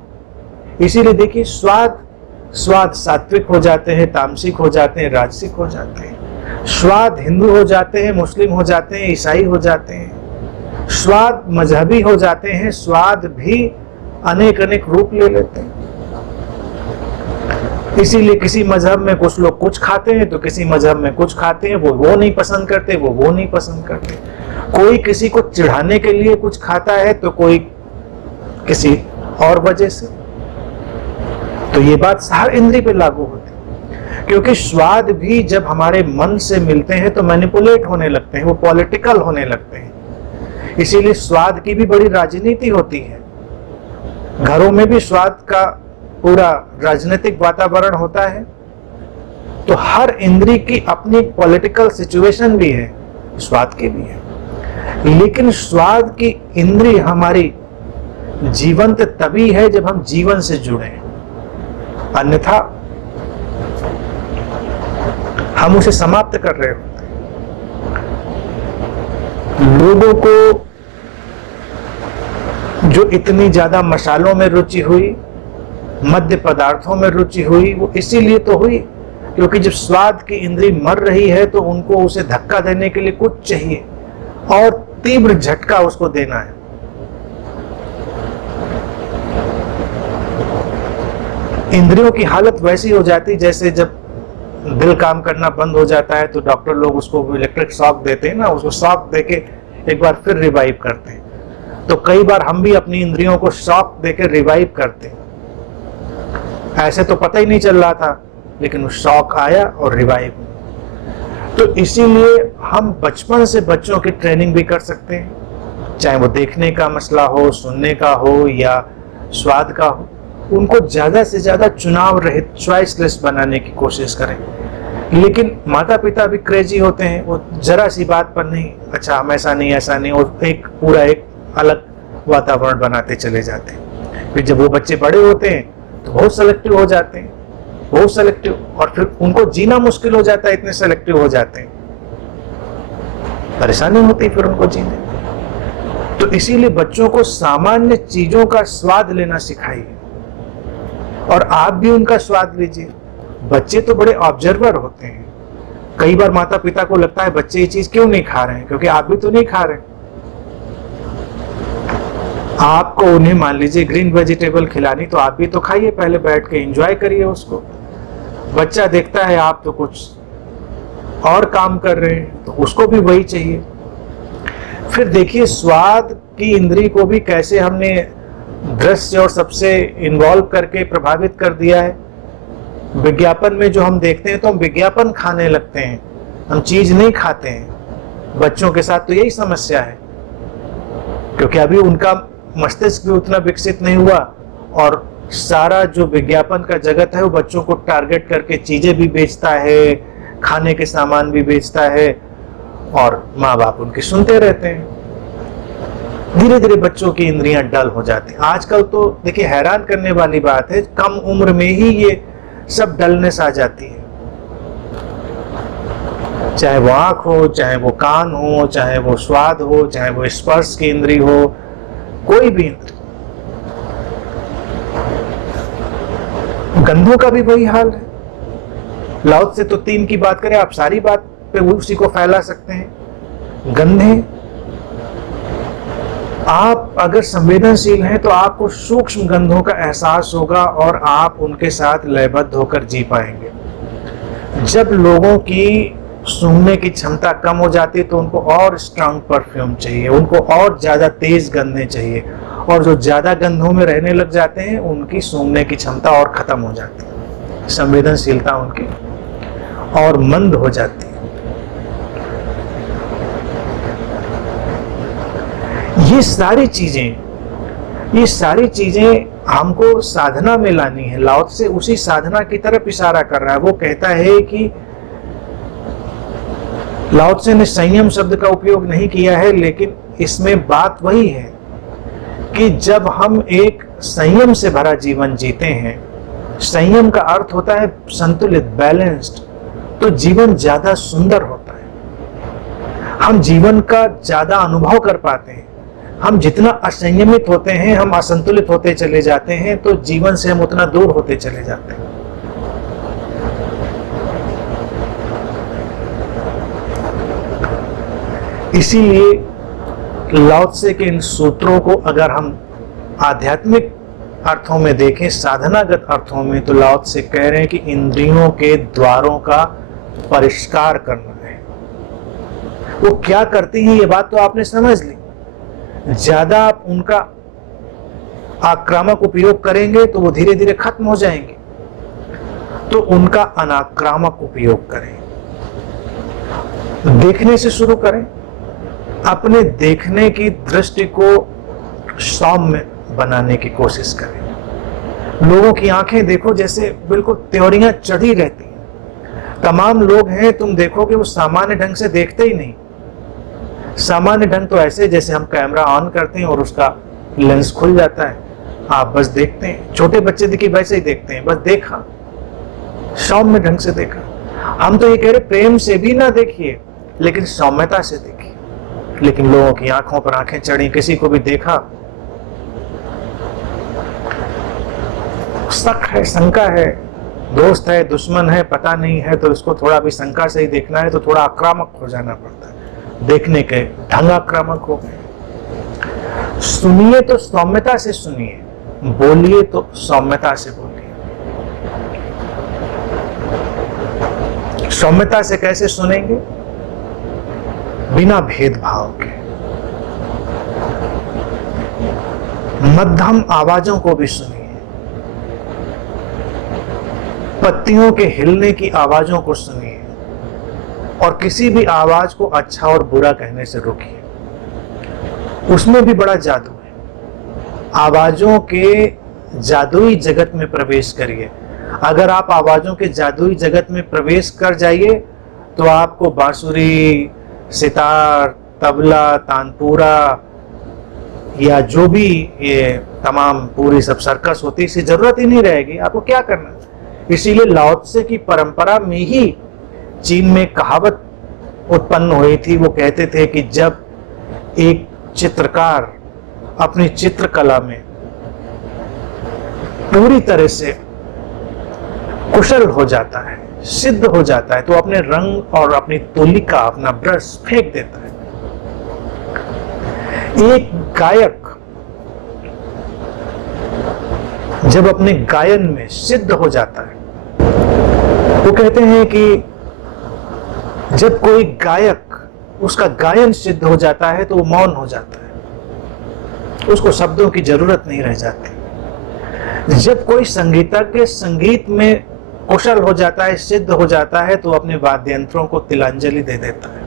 इसीलिए देखिए, स्वाद सात्विक हो जाते हैं, तामसिक हो जाते हैं, राजसिक हो जाते हैं। स्वाद हिंदू हो जाते हैं, मुस्लिम हो जाते हैं, ईसाई हो जाते हैं। स्वाद मजहबी हो जाते हैं, स्वाद भी अनेक अनेक रूप ले लेते हैं। इसीलिए किसी मजहब में कुछ लोग कुछ खाते हैं तो किसी मजहब में कुछ खाते हैं, वो नहीं पसंद करते, वो नहीं पसंद करते। कोई किसी को चिढ़ाने के लिए कुछ खाता है तो कोई किसी और वजह से। तो ये बात हर इंद्री पे लागू होती है, क्योंकि स्वाद भी जब हमारे मन से मिलते हैं तो मैनिपुलेट होने लगते हैं, वो पॉलिटिकल होने लगते हैं। इसीलिए स्वाद की भी बड़ी राजनीति होती है। घरों में भी स्वाद का पूरा राजनीतिक वातावरण होता है। तो हर इंद्री की अपनी पॉलिटिकल सिचुएशन भी है, स्वाद की भी है। लेकिन स्वाद की इंद्री हमारी जीवंत तभी है जब हम जीवन से जुड़े, अन्यथा हम उसे समाप्त कर रहे होते हैं। लोगों को जो इतनी ज्यादा मसालों में रुचि हुई, मद्य पदार्थों में रुचि हुई, वो इसीलिए तो हुई क्योंकि जब स्वाद की इंद्री मर रही है तो उनको उसे धक्का देने के लिए कुछ चाहिए और तीव्र झटका उसको देना है। इंद्रियों की हालत वैसी हो जाती जैसे जब दिल काम करना बंद हो जाता है तो डॉक्टर लोग उसको इलेक्ट्रिक शॉक देते हैं ना, उसको शॉक देके एक बार फिर रिवाइव करते हैं। तो कई बार हम भी अपनी इंद्रियों को शॉक देकर रिवाइव करते हैं। ऐसे तो पता ही नहीं चल रहा था, लेकिन वो शॉक आया और रिवाइव। तो इसीलिए हम बचपन से बच्चों की ट्रेनिंग भी कर सकते हैं, चाहे वो देखने का मसला हो, सुनने का हो या स्वाद का हो। उनको ज्यादा से ज्यादा चुनाव रहित, चॉइसलेस बनाने की कोशिश करें। लेकिन माता पिता भी क्रेजी होते हैं, वो जरा सी बात पर नहीं, अच्छा हम ऐसा नहीं ऐसा नहीं, और एक पूरा एक अलग वातावरण बनाते चले जाते हैं। फिर जब वो बच्चे बड़े होते हैं तो बहुत सेलेक्टिव हो जाते हैं, बहुत सेलेक्टिव, और फिर उनको जीना मुश्किल हो जाता है, इतने सेलेक्टिव हो जाते हैं, परेशानी होती है फिर उनको जीने। तो इसीलिए बच्चों को सामान्य चीजों का स्वाद लेना सिखाइए और आप भी उनका स्वाद लीजिए। बच्चे तो बड़े ऑब्जर्वर होते हैं। कई बार माता पिता को लगता है बच्चे ये चीज क्यों नहीं खा रहे हैं, क्योंकि आप भी तो नहीं खा रहे। आपको उन्हें मान लीजिए ग्रीन वेजिटेबल खिलानी, तो आप भी तो खाइए, पहले बैठ के एंजॉय करिए उसको। बच्चा देखता है आप तो कुछ और काम कर रहे हैं, तो उसको भी वही चाहिए। फिर देखिए स्वाद की इंद्री को भी कैसे हमने दृश्य और सबसे इन्वॉल्व करके प्रभावित कर दिया है। विज्ञापन में जो हम देखते हैं तो हम विज्ञापन खाने लगते हैं, हम चीज नहीं खाते हैं। बच्चों के साथ तो यही समस्या है, क्योंकि अभी उनका मस्तिष्क भी उतना विकसित नहीं हुआ और सारा जो विज्ञापन का जगत है वो बच्चों को टारगेट करके चीजें भी बेचता है, खाने के सामान भी बेचता है, और माँ बाप उनकी सुनते रहते हैं। धीरे धीरे बच्चों की इंद्रियां डल हो जाती हैं। आजकल तो देखिए हैरान करने वाली बात है, कम उम्र में ही ये सब डलनेस आ जाती है, चाहे वो आंख हो, चाहे वो कान हो, चाहे वो स्वाद हो, चाहे वो स्पर्श की इंद्री हो, कोई भी इंद्री। गंधों का भी वही हाल है। लाओ से तो 3 की बात करें, आप सारी बात पे उसी को फैला सकते हैं। गंधे, आप अगर संवेदनशील हैं तो आपको सूक्ष्म गंधों का एहसास होगा और आप उनके साथ लयबद्ध होकर जी पाएंगे। जब लोगों की सूंघने की क्षमता कम हो जाती है तो उनको और स्ट्रांग परफ्यूम चाहिए, उनको और ज्यादा तेज गंधे चाहिए, और जो ज्यादा गंधों में रहने लग जाते हैं उनकी सूंघने की क्षमता और खत्म हो जाती है, संवेदनशीलता उनकी और मंद हो जाती है। ये सारी चीजें हमको साधना में लानी है। लाओ त्से उसी साधना की तरफ इशारा कर रहा है। वो कहता है कि लाओ त्से ने संयम शब्द का उपयोग नहीं किया है, लेकिन इसमें बात वही है कि जब हम एक संयम से भरा जीवन जीते हैं, संयम का अर्थ होता है संतुलित, बैलेंस्ड, तो जीवन ज्यादा सुंदर होता है। हम जीवन का ज्यादा अनुभव कर पाते हैं। हम जितना असंयमित होते हैं, हम असंतुलित होते चले जाते हैं, तो जीवन से हम उतना दूर होते चले जाते हैं। इसीलिए लाओ त्से के इन सूत्रों को अगर हम आध्यात्मिक अर्थों में देखें, साधनागत अर्थों में, तो लाओ त्से कह रहे हैं कि इंद्रियों के द्वारों का परिष्कार करना है। वो क्या करती हैं ये बात तो आपने समझ ली। ज्यादा आप उनका आक्रामक उपयोग करेंगे तो वो धीरे धीरे खत्म हो जाएंगे, तो उनका अनाक्रामक उपयोग करें। देखने से शुरू करें, अपने देखने की दृष्टि को सौम्य बनाने की कोशिश करें। लोगों की आंखें देखो जैसे बिल्कुल त्योरियां चढ़ी रहती हैं। तमाम लोग हैं, तुम देखोगे वो सामान्य ढंग से देखते ही नहीं। सामान्य ढंग तो ऐसे जैसे हम कैमरा ऑन करते हैं और उसका लेंस खुल जाता है, आप बस देखते हैं। छोटे बच्चे देखिए वैसे ही देखते हैं, बस देखा, सौम्य ढंग से देखा। हम तो ये कह रहे प्रेम से भी ना देखिए, लेकिन सौम्यता से देखिए। लेकिन लोगों की आंखों पर आंखें चढ़ी, किसी को भी देखा शक है, शंका है, दोस्त है, दुश्मन है, पता नहीं है, तो इसको थोड़ा भी शंका से ही देखना है, तो थोड़ा आक्रामक हो जाना पड़ता है। देखने के ढंग आक्रामक हो गए। सुनिए तो सौम्यता से सुनिए, बोलिए तो सौम्यता से बोलिए। सौम्यता से कैसे सुनेंगे? बिना भेदभाव के, मध्यम आवाजों को भी सुनिए, पत्तियों के हिलने की आवाजों को सुनिए, और किसी भी आवाज को अच्छा और बुरा कहने से रोकिए। उसमें भी बड़ा जादू है। आवाजों के जादुई जगत में प्रवेश करिए। अगर आप आवाजों के जादुई जगत में प्रवेश कर जाइए तो आपको बांसुरी, सितार, तबला, तानपुरा या जो भी ये तमाम पूरी सब सर्कस होती है, इसकी जरूरत ही नहीं रहेगी। आपको क्या करना? इसीलिए लाओ त्से की परंपरा में ही चीन में कहावत उत्पन्न हुई थी। वो कहते थे कि जब एक चित्रकार अपनी चित्रकला में पूरी तरह से कुशल हो जाता है, सिद्ध हो जाता है, तो अपने रंग और अपनी तुलिका, अपना ब्रश फेंक देता है। एक गायक जब अपने गायन में सिद्ध हो जाता है वो कहते हैं कि जब कोई गायक उसका गायन सिद्ध हो जाता है तो वो मौन हो जाता है, उसको शब्दों की जरूरत नहीं रह जाती। जब कोई संगीतज्ञ संगीत में कुशल हो जाता है, सिद्ध हो जाता है, तो अपने वाद्य यंत्रों को तिलांजलि दे देता है।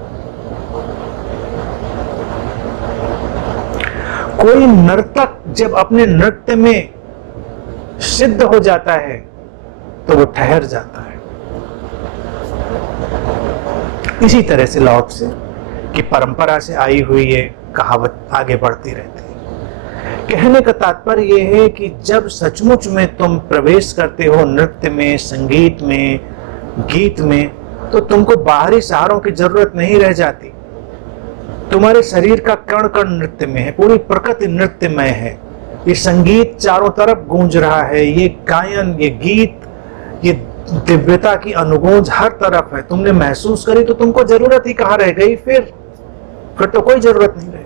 कोई नर्तक जब अपने नृत्य में सिद्ध हो जाता है तो वो ठहर जाता है। इसी तरह से लाओ त्से की परंपरा से आई हुई ये कहावत आगे बढ़ती रहती है। कहने का तात्पर्य यह है कि जब सचमुच में तुम प्रवेश करते हो नृत्य में, संगीत में, गीत में, तो तुमको बाहरी सहारों की जरूरत नहीं रह जाती। तुम्हारे शरीर का कण कण नृत्य में है, पूरी प्रकृति नृत्यमय है। ये संगीत चारों तरफ गूंज रहा है, ये गायन, ये गीत, ये दिव्यता की अनुगूंज हर तरफ है। तुमने महसूस करी तो तुमको जरूरत ही कहाँ रह गई? फिर तो कोई जरूरत नहीं रह गई।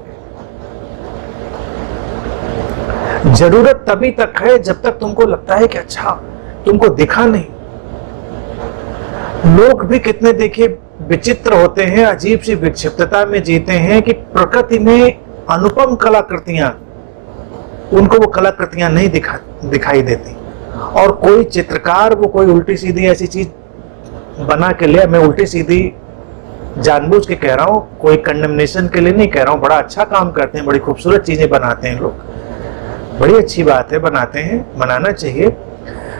जरूरत तभी तक है जब तक तुमको लगता है कि अच्छा, तुमको दिखा नहीं। लोग भी कितने देखिए विचित्र होते हैं, अजीब सी विक्षिप्तता में जीते हैं कि प्रकृति में अनुपम कलाकृतियां, उनको वो कलाकृतियां नहीं दिखाई देती। और कोई चित्रकार वो कोई उल्टी सीधी ऐसी चीज बना के लिया, मैं उल्टी सीधी जानबूझ के कह रहा हूँ, कोई कंडेमनेशन के लिए नहीं कह रहा हूँ, बड़ा अच्छा काम करते हैं, बड़ी खूबसूरत चीजें बनाते हैं लोग, बड़ी अच्छी बात है, बनाते हैं, बनाना चाहिए।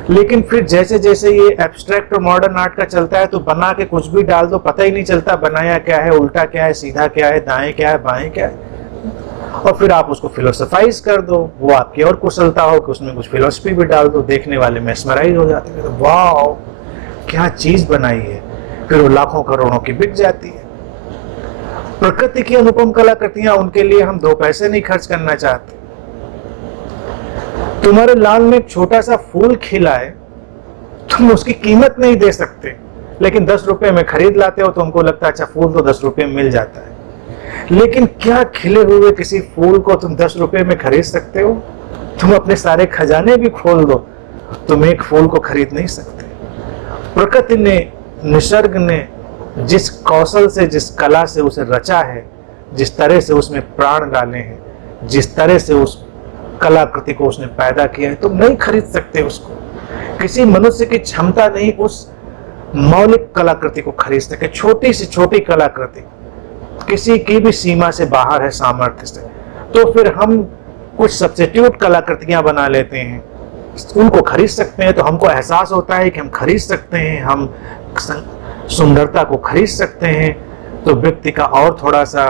लेकिन फिर जैसे जैसे ये एब्स्ट्रैक्ट और मॉडर्न आर्ट का चलता है तो बना के कुछ भी डाल दो, पता ही नहीं चलता बनाया क्या है, उल्टा क्या है, सीधा क्या है, दाएं क्या है, बाएं क्या है, और फिर आप उसको फिलोसफाइज कर दो। वो आपकी और कुशलता हो कि उसमें कुछ फिलोसफी भी डाल दो, देखने वाले मेस्मराइज हो जाते हैं, तो वाह क्या चीज बनाई है, फिर वो लाखों करोड़ों की बिक जाती है। प्रकृति की अनुपम कलाकृतियां, उनके लिए हम 2 पैसे नहीं खर्च करना चाहते। तुम्हारे लाल में एक छोटा सा फूल खिला है, तुम उसकी कीमत नहीं दे सकते, लेकिन 10 रुपए में खरीद लाते हो, तो तुमको लगता है अच्छा फूल तो 10 रुपए में मिल जाता है। लेकिन क्या खिले हुए किसी फूल को तुम 10 रुपए में खरीद सकते हो? तुम अपने सारे खजाने भी खोल दो, तुम एक फूल को खरीद नहीं सकते। प्रकृति ने, निसर्ग ने जिस कौशल से, जिस कला से उसे रचा है, जिस तरह से उसमें प्राण डाले हैं, जिस तरह से उस कलाकृति को उसने पैदा किया है, तुम नहीं खरीद सकते उसको। किसी मनुष्य की क्षमता नहीं उस मौलिक कलाकृति को खरीद सके। छोटी से छोटी कलाकृति किसी की भी सीमा से बाहर है सामर्थ्य से, तो फिर हम कुछ सब्स्टिट्यूट कलाकृतियां बना लेते हैं, उनको खरीद सकते हैं, तो हमको एहसास होता है कि हम खरीद सकते हैं, हम सुंदरता को खरीद सकते हैं, तो व्यक्ति का और थोड़ा सा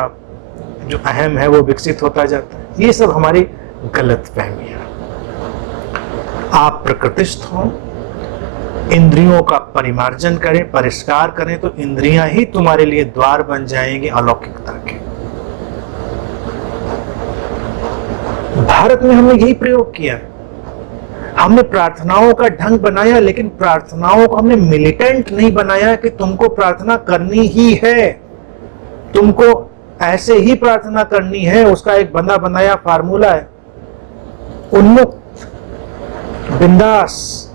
जो अहम है वो विकसित होता जाता है। ये सब हमारी गलत फहमियां। आप प्रकृतिस्थ हो, इंद्रियों का परिमार्जन करें, परिष्कार करें, तो इंद्रियां ही तुम्हारे लिए द्वार बन जाएंगे अलौकिकता के। भारत में हमने यही प्रयोग किया। हमने प्रार्थनाओं का ढंग बनाया, लेकिन प्रार्थनाओं को हमने मिलिटेंट नहीं बनाया कि तुमको प्रार्थना करनी ही है, तुमको ऐसे ही प्रार्थना करनी है। उसका एक बंदा बनाया फार्मूला है, उन्मुक्त, बिंदास,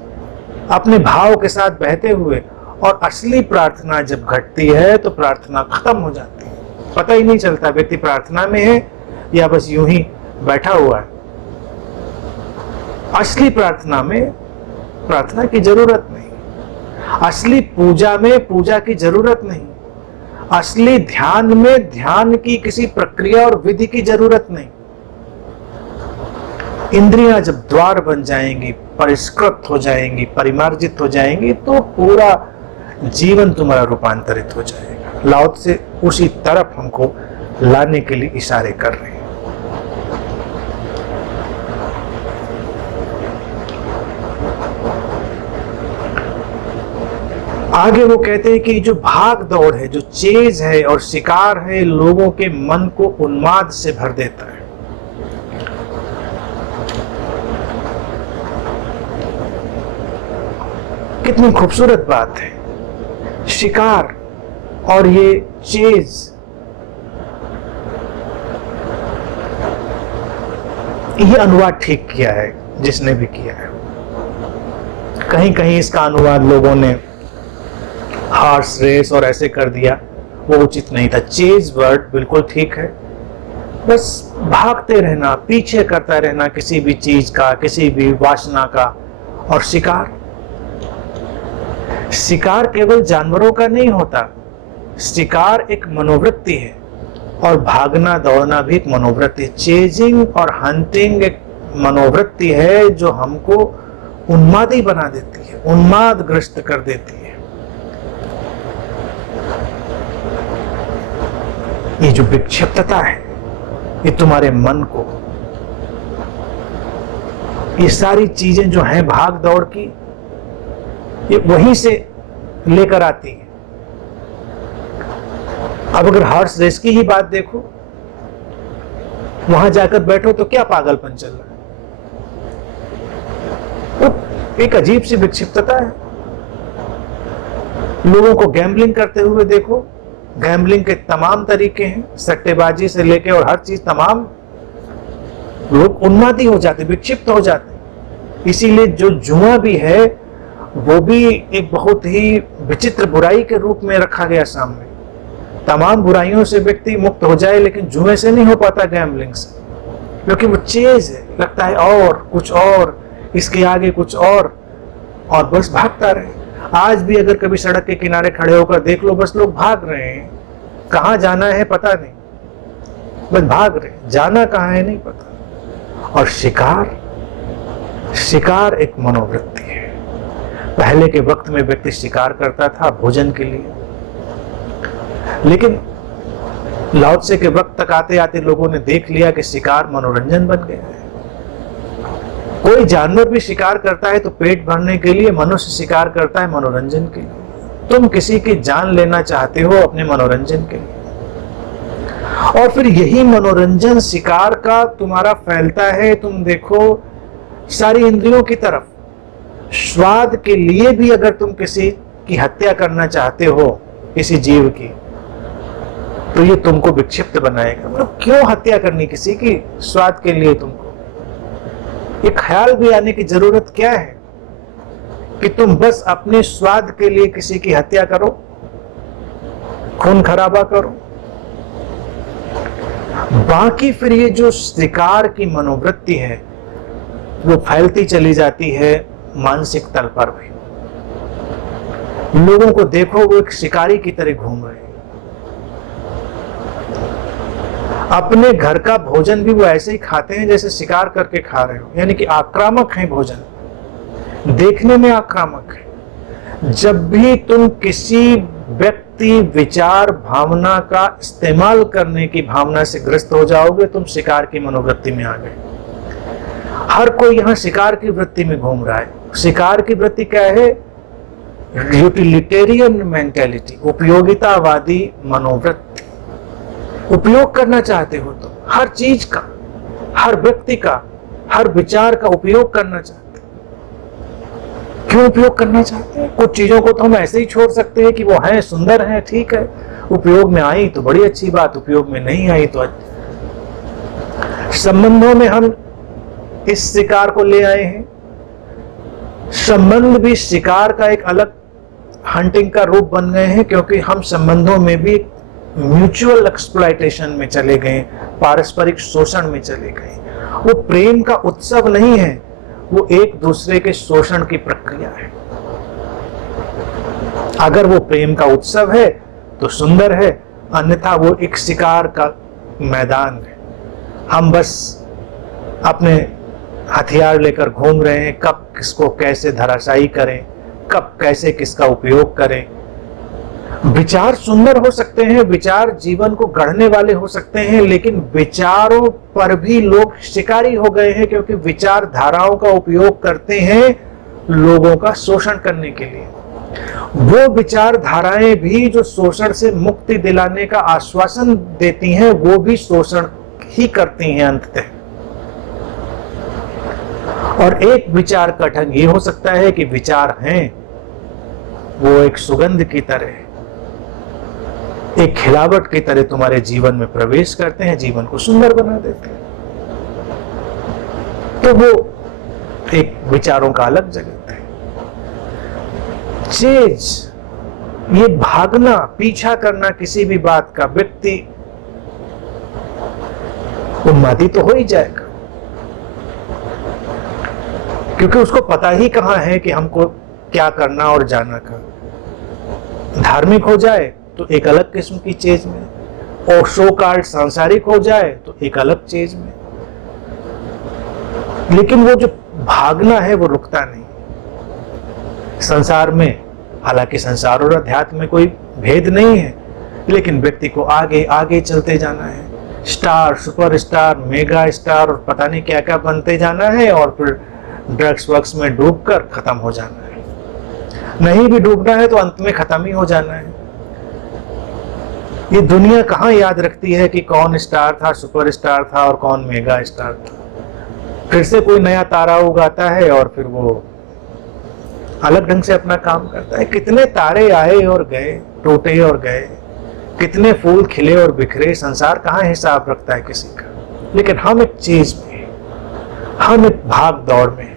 अपने भाव के साथ बहते हुए। और असली प्रार्थना जब घटती है तो प्रार्थना खत्म हो जाती है, पता ही नहीं चलता व्यक्ति प्रार्थना में है या बस यूं ही बैठा हुआ है। असली प्रार्थना में प्रार्थना की जरूरत नहीं, असली पूजा में पूजा की जरूरत नहीं, असली ध्यान में ध्यान की किसी प्रक्रिया और विधि की जरूरत नहीं। इंद्रियां जब द्वार बन जाएंगी, परिष्कृत हो जाएंगी, परिमार्जित हो जाएंगी, तो पूरा जीवन तुम्हारा रूपांतरित हो जाएगा। लाओ त्से उसी तरफ हमको लाने के लिए इशारे कर रहे हैं। आगे वो कहते हैं कि जो भाग दौड़ है, जो चेज है और शिकार है, लोगों के मन को उन्माद से भर देता है। कितनी खूबसूरत बात है, शिकार और ये चेज। ये अनुवाद ठीक किया है जिसने भी किया है। कहीं कहीं इसका अनुवाद लोगों ने हॉर्स रेस और ऐसे कर दिया, वो उचित नहीं था। चेज वर्ड बिल्कुल ठीक है, बस भागते रहना, पीछे करता रहना किसी भी चीज का, किसी भी वासना का। और शिकार, शिकार केवल जानवरों का नहीं होता, शिकार एक मनोवृत्ति है और भागना दौड़ना भी एक मनोवृत्ति है। चेजिंग और हंटिंग एक मनोवृत्ति है जो हमको उन्मादी बना देती है, उन्मादग्रस्त कर देती है। ये जो विक्षिप्तता है, ये तुम्हारे मन को, ये सारी चीजें जो हैं भाग दौड़ की, ये वहीं से लेकर आती है। अब अगर हॉर्स रेस की ही बात देखो, वहां जाकर बैठो तो क्या पागलपन चल रहा है, वो एक अजीब सी विक्षिप्तता है। लोगों को गैम्बलिंग करते हुए देखो, गैम्बलिंग के तमाम तरीके हैं, सट्टेबाजी से लेके और हर चीज तमाम, लोग उन्मादी हो जाते, विक्षिप्त हो जाते। इसीलिए जो जुआ भी है वो भी एक बहुत ही विचित्र बुराई के रूप में रखा गया सामने। तमाम बुराइयों से व्यक्ति मुक्त हो जाए, लेकिन जुए से नहीं हो पाता, गैम्बलिंग से, क्योंकि वो चेज है, लगता है और कुछ और, इसके आगे कुछ और बस भागता रहे। आज भी अगर कभी सड़क के किनारे खड़े होकर देख लो, बस लोग भाग रहे हैं, कहां जाना है पता नहीं, बस भाग रहे, जाना कहां है नहीं पता। और शिकार, शिकार एक मनोवृत्ति है। पहले के वक्त में व्यक्ति शिकार करता था भोजन के लिए, लेकिन लाओ त्से के वक्त तक आते आते लोगों ने देख लिया कि शिकार मनोरंजन बन गया है। कोई जानवर भी शिकार करता है तो पेट भरने के लिए, मनुष्य शिकार करता है मनोरंजन के लिए। तुम किसी की जान लेना चाहते हो अपने मनोरंजन के लिए, और फिर यही मनोरंजन शिकार का तुम्हारा फैलता है, तुम देखो सारी इंद्रियों की तरफ। स्वाद के लिए भी अगर तुम किसी की हत्या करना चाहते हो, किसी जीव की, तो ये तुमको विक्षिप्त बनाएगा। मतलब क्यों हत्या करनी किसी की स्वाद के लिए? तुमको ये ख्याल भी आने की जरूरत क्या है कि तुम बस अपने स्वाद के लिए किसी की हत्या करो, खून खराबा करो। बाकी फिर ये जो शिकार की मनोवृत्ति है वो फैलती चली जाती है मानसिक तल पर भी। लोगों को देखो, वो एक शिकारी की तरह घूम रहे हैं। अपने घर का भोजन भी वो ऐसे ही खाते हैं जैसे शिकार करके खा रहे हो, यानी कि आक्रामक है भोजन, देखने में आक्रामक है। जब भी तुम किसी व्यक्ति, विचार, भावना का इस्तेमाल करने की भावना से ग्रस्त हो जाओगे, तुम शिकार की मनोवृत्ति में आ गए। हर कोई यहाँ शिकार की वृत्ति में घूम रहा है। शिकार की वृत्ति क्या है? यूटिलिटेरियन मेंटेलिटी, उपयोगितावादी मनोवृत्ति। उपयोग करना चाहते हो तो हर चीज का, हर व्यक्ति का, हर विचार का उपयोग करना चाहते हैं। क्यों उपयोग करना चाहते हैं? कुछ चीजों को तो हम ऐसे ही छोड़ सकते हैं कि वो हैं, सुंदर हैं, ठीक है, उपयोग में आई तो बड़ी अच्छी बात, उपयोग में नहीं आई तो संबंधों में हम इस शिकार को ले आए हैं। संबंध भी शिकार का एक अलग हंटिंग का रूप बन गए हैं, क्योंकि हम संबंधों में भी म्यूचुअल एक्सप्लॉयटेशन में चले गए, पारस्परिक शोषण में चले गए। वो प्रेम का उत्सव नहीं है, वो एक दूसरे के शोषण की प्रक्रिया है। अगर वो प्रेम का उत्सव है तो सुंदर है, अन्यथा वो एक शिकार का मैदान है। हम बस अपने हथियार लेकर घूम रहे हैं, कब किसको कैसे धराशायी करें, कब कैसे किसका उपयोग करें। विचार सुंदर हो सकते हैं, विचार जीवन को गढ़ने वाले हो सकते हैं, लेकिन विचारों पर भी लोग शिकारी हो गए हैं, क्योंकि विचार धाराओं का उपयोग करते हैं लोगों का शोषण करने के लिए। वो विचार धाराएं भी जो शोषण से मुक्ति दिलाने का आश्वासन देती हैं, वो भी शोषण ही करती हैं अंततः। और एक विचार का ढंग ये हो सकता है कि विचार हैं वो एक सुगंध की तरह, एक खिलावट की तरह तुम्हारे जीवन में प्रवेश करते हैं, जीवन को सुंदर बना देते हैं। तो वो एक विचारों का अलग जगत है। चेज ये भागना, पीछा करना किसी भी बात का, व्यक्ति उन्मादी तो हो ही जाएगा, क्योंकि उसको पता ही कहां है कि हमको क्या करना और जाना का। धार्मिक हो जाए तो एक अलग किस्म की चीज में, और शो कार्ड सांसारिक हो जाए तो एक अलग चीज में। लेकिन वो जो भागना है वो रुकता नहीं। संसार में, हालांकि संसार और अध्यात्म में कोई भेद नहीं है, लेकिन व्यक्ति को आगे आगे चलते जाना है। स्टार, सुपरस्टार, मेगा स्टार और पता नहीं क्या क्या बनते जाना है, और फिर ड्रग्स वक्स में डूबकर खत्म हो जाना है। नहीं भी डूबना है तो अंत में खत्म ही हो जाना है। ये दुनिया कहाँ याद रखती है कि कौन स्टार था, सुपरस्टार था और कौन मेगा स्टार था। फिर से कोई नया तारा उगाता है और फिर वो अलग ढंग से अपना काम करता है। कितने तारे आए और गए, टूटे और गए, कितने फूल खिले और बिखरे, संसार कहाँ हिसाब रखता है किसी का। लेकिन हम एक चीज में, हम एक भाग दौड़ में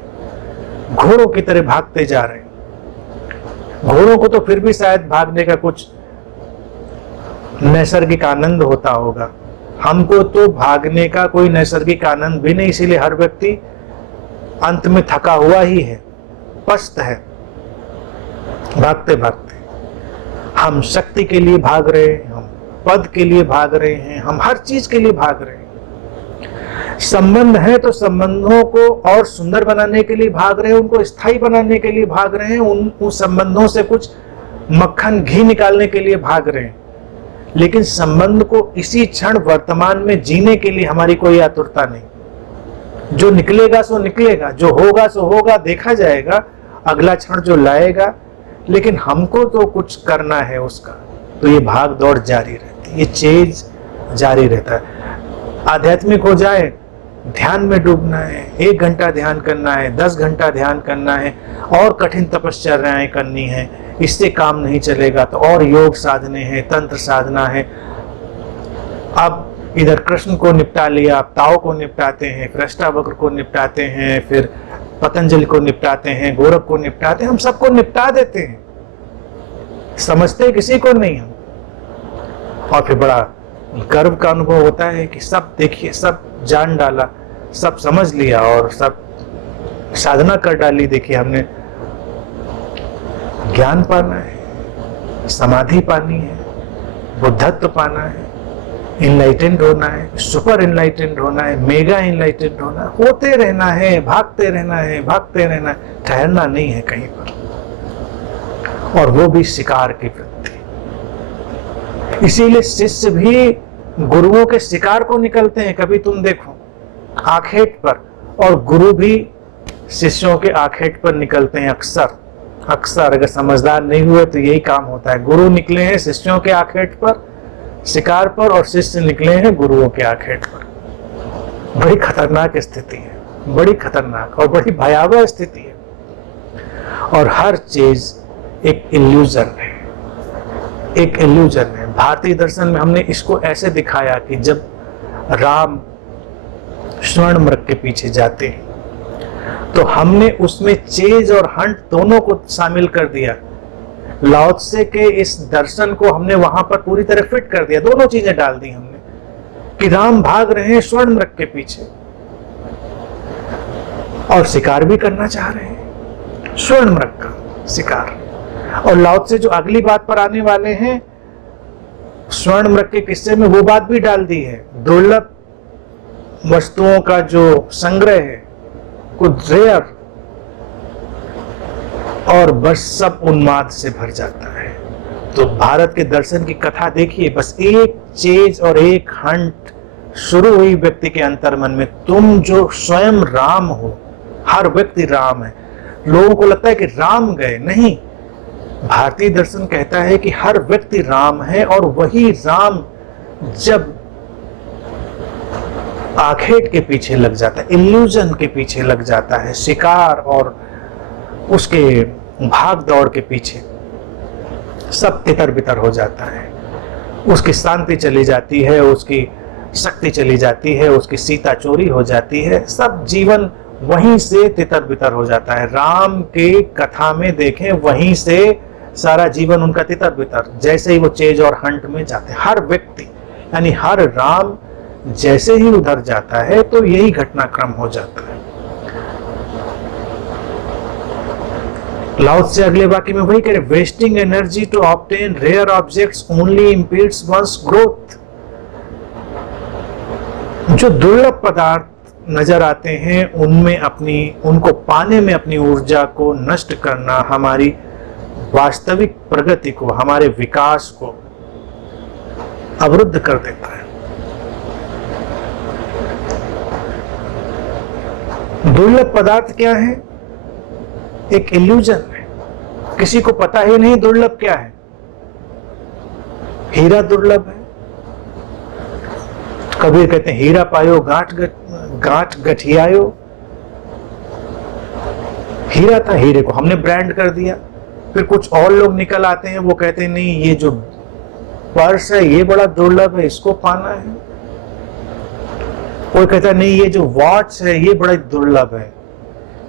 घोड़ों की तरह भागते जा रहे हैं। घोड़ों को तो फिर भी शायद भागने का कुछ नैसर्गिक आनंद होता होगा, हमको तो भागने का कोई नैसर्गिक आनंद भी नहीं। इसीलिए हर व्यक्ति अंत में थका हुआ ही है, पस्त है, भागते भागते। हम शक्ति के लिए भाग रहे हैं, हम पद के लिए भाग रहे हैं, हम हर चीज के लिए भाग रहे हैं। संबंध है तो संबंधों को और सुंदर बनाने के लिए भाग रहे हैं, उनको स्थायी बनाने के लिए भाग रहे हैं, उन संबंधों से कुछ मक्खन घी निकालने के लिए भाग रहे हैं। लेकिन संबंध को इसी क्षण वर्तमान में जीने के लिए हमारी कोई आतुरता नहीं। जो निकलेगा सो निकलेगा, जो होगा सो होगा, देखा जाएगा अगला क्षण जो लाएगा। लेकिन हमको तो कुछ करना है उसका, तो ये भाग दौड़ जारी रहती है, ये चेज जारी रहता है। आध्यात्मिक हो जाए, ध्यान में डूबना है, 1 घंटा ध्यान करना है, 10 घंटा ध्यान करना है, और कठिन तपश्चर्याएं करनी है, इससे काम नहीं चलेगा तो और योग साधने हैं, तंत्र साधना है। अब इधर कृष्ण को निपटा लिया, अब ताओ को निपटाते हैं, फिर अष्टावक्र को निपटाते हैं, फिर पतंजलि को निपटाते हैं, गोरख को निपटाते हैं, हम सबको निपटा देते हैं, समझते किसी को नहीं हम। और फिर बड़ा गर्व का अनुभव होता है कि सब देखिए, सब जान डाला, सब समझ लिया और सब साधना कर डाली। देखिए हमने ज्ञान पाना है, समाधि पानी है, बुद्धत्व पाना है, इनलाइटेंड होना है, सुपर इनलाइटेंड होना है, मेगा इनलाइटेंड होना है, होते रहना है, भागते रहना है, भागते रहना है, ठहरना नहीं है कहीं पर, और वो भी शिकार की वृत्ति। इसीलिए शिष्य भी गुरुओं के शिकार को निकलते हैं। कभी तुम देखो आखेट पर, और गुरु भी शिष्यों के आखेट पर निकलते हैं। अक्सर अगर समझदार नहीं हुए तो यही काम होता है। गुरु निकले हैं शिष्यों के आखेट पर, शिकार पर, और शिष्य निकले हैं गुरुओं के आखेट पर। बड़ी खतरनाक स्थिति है, बड़ी खतरनाक और बड़ी भयावह स्थिति है। और हर चीज एक इल्यूजन है, एक इल्यूजन है। भारतीय दर्शन में हमने इसको ऐसे दिखाया कि जब राम स्वर्ण मृग के पीछे जाते हैं तो हमने उसमें चेज और हंट दोनों को शामिल कर दिया। लाओ त्से के इस दर्शन को हमने वहां पर पूरी तरह फिट कर दिया, दोनों चीजें डाल दी हमने कि राम भाग रहे हैं स्वर्ण मृग के पीछे और शिकार भी करना चाह रहे हैं, स्वर्ण मृग का शिकार। और लाओ त्से जो अगली बात पर आने वाले हैं, स्वर्ण मृग के किस्से में वो बात भी डाल दी है। दुर्लभ वस्तुओं का जो संग्रह है, कुछ रेयर, और बस सब उन्माद से भर जाता है। तो भारत के दर्शन की कथा देखिए, बस एक चेज और एक हंट शुरू हुई व्यक्ति के अंतर्मन में। तुम जो स्वयं राम हो, हर व्यक्ति राम है। लोगों को लगता है कि राम गए, नहीं, भारतीय दर्शन कहता है कि हर व्यक्ति राम है, और वही राम जब आखेट के पीछे लग जाता है, इल्यूजन के पीछे लग जाता है, शिकार और उसके भाग दौड़ के पीछे, सब तितर बितर हो जाता है। उसकी शांति चली जाती है, उसकी शक्ति चली जाती है, उसकी सीता चोरी हो जाती है, सब जीवन वहीं से तितर बितर हो जाता है। राम के कथा में देखें, वहीं से सारा जीवन उनका तितर बितर। जैसे ही वो चेज और हंट में जाते हैं, हर व्यक्ति यानी हर राम जैसे ही उधर जाता है तो यही घटनाक्रम हो जाता है। लाओ से अगले वाक्य में वही कह रहे, wasting energy to obtain rare objects only impedes one's growth. जो दुर्लभ पदार्थ नजर आते हैं उनको पाने में अपनी ऊर्जा को नष्ट करना हमारी वास्तविक प्रगति को, हमारे विकास को अवरुद्ध कर देता है। दुर्लभ पदार्थ क्या है? एक इल्यूजन है, किसी को पता ही नहीं दुर्लभ क्या है। हीरा दुर्लभ है, कबीर कहते हैं हीरा पायो गांठ गठियायो। हीरा था, हीरे को हमने ब्रांड कर दिया। फिर कुछ और लोग निकल आते हैं, वो कहते हैं नहीं ये जो पर्स है ये बड़ा दुर्लभ है, इसको पाना है। कोई कहता है नहीं ये जो वॉच है ये बड़ा दुर्लभ है,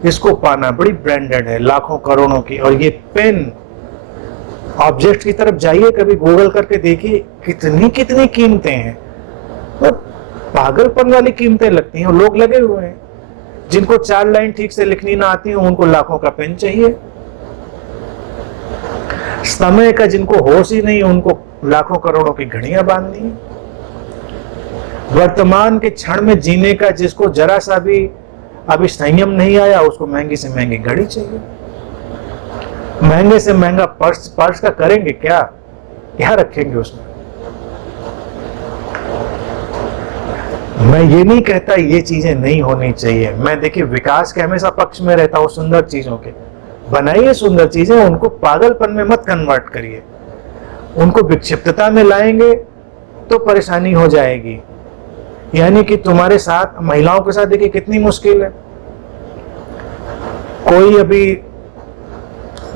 इसको पाना, बड़ी ब्रांडेड है, लाखों करोड़ों की। और ये पेन, ऑब्जेक्ट की तरफ जाइए, कभी गूगल करके देखिए कितनी कितनी कीमतें हैं, तो पागलपन वाली कीमतें लगती हैं। लोग लगे हुए हैं, जिनको 4 लाइन ठीक से लिखनी ना आती है उनको लाखों का पेन चाहिए। समय का जिनको होश ही नहीं उनको लाखों करोड़ों की घड़ियां बांधनी है। वर्तमान के क्षण में जीने का जिसको जरा सा भी अभी संयम नहीं आया उसको महंगी से महंगी घड़ी चाहिए, महंगे से महंगा पर्स का करेंगे क्या रखेंगे उसमें। मैं ये नहीं कहता ये चीजें नहीं होनी चाहिए, मैं देखिए विकास के हमेशा पक्ष में रहता हूँ। सुंदर चीजों के बनाइए, सुंदर चीजें, उनको पागलपन में मत कन्वर्ट करिए। उनको विक्षिप्तता में लाएंगे तो परेशानी हो जाएगी। यानी कि तुम्हारे साथ, महिलाओं के साथ देखिए कितनी मुश्किल है। कोई अभी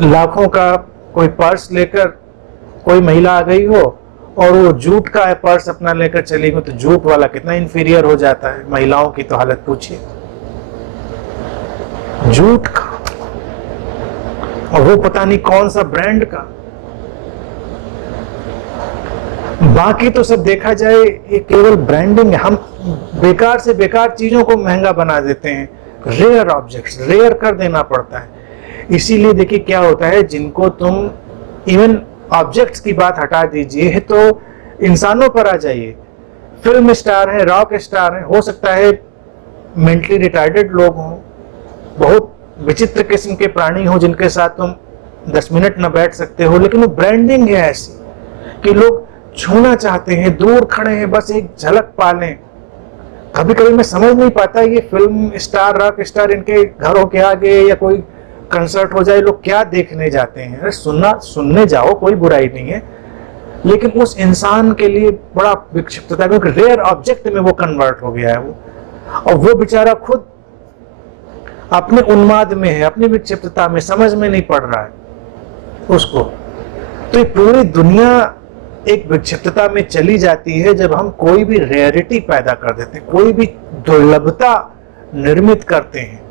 लाखों का कोई पर्स लेकर कोई महिला आ गई हो और वो जूट का पर्स अपना लेकर चली गई, तो जूट वाला कितना इंफीरियर हो जाता है। महिलाओं की तो हालत पूछिए, जूट का, और वो पता नहीं कौन सा ब्रांड का। बाकी तो सब देखा जाए ये केवल ब्रांडिंग है। हम बेकार से बेकार चीजों को महंगा बना देते हैं। रेयर ऑब्जेक्ट्स रेयर कर देना पड़ता है। इसीलिए देखिए क्या होता है, जिनको तुम, इवन ऑब्जेक्ट्स की बात हटा दीजिए तो इंसानों पर आ जाइए। फिल्म स्टार हैं, रॉक स्टार हैं, हो सकता है मेंटली रिटार्डेड लोग हों, बहुत विचित्र किस्म के प्राणी हो जिनके साथ तुम 10 मिनट न बैठ सकते हो, लेकिन वो ब्रांडिंग है ऐसी कि लोग छूना चाहते हैं, दूर खड़े हैं, बस एक झलक पा लें। कभी कभी मैं समझ नहीं पाता ये फिल्म स्टार, रॉक स्टार, इनके घरों के आगे या कोई कंसर्ट हो जाए, लोग क्या देखने जाते हैं। अरे सुनने जाओ, कोई बुराई नहीं है, लेकिन उस इंसान के लिए बड़ा विक्षिप्तता, क्योंकि रेयर ऑब्जेक्ट में वो कन्वर्ट हो गया है वो, और वो बेचारा खुद अपने उन्माद में है, अपनी विक्षिप्तता में, समझ में नहीं पड़ रहा है उसको। तो ये पूरी दुनिया एक विक्षिप्तता में चली जाती है जब हम कोई भी रेयरिटी पैदा कर देते हैं, कोई भी दुर्लभता निर्मित करते हैं।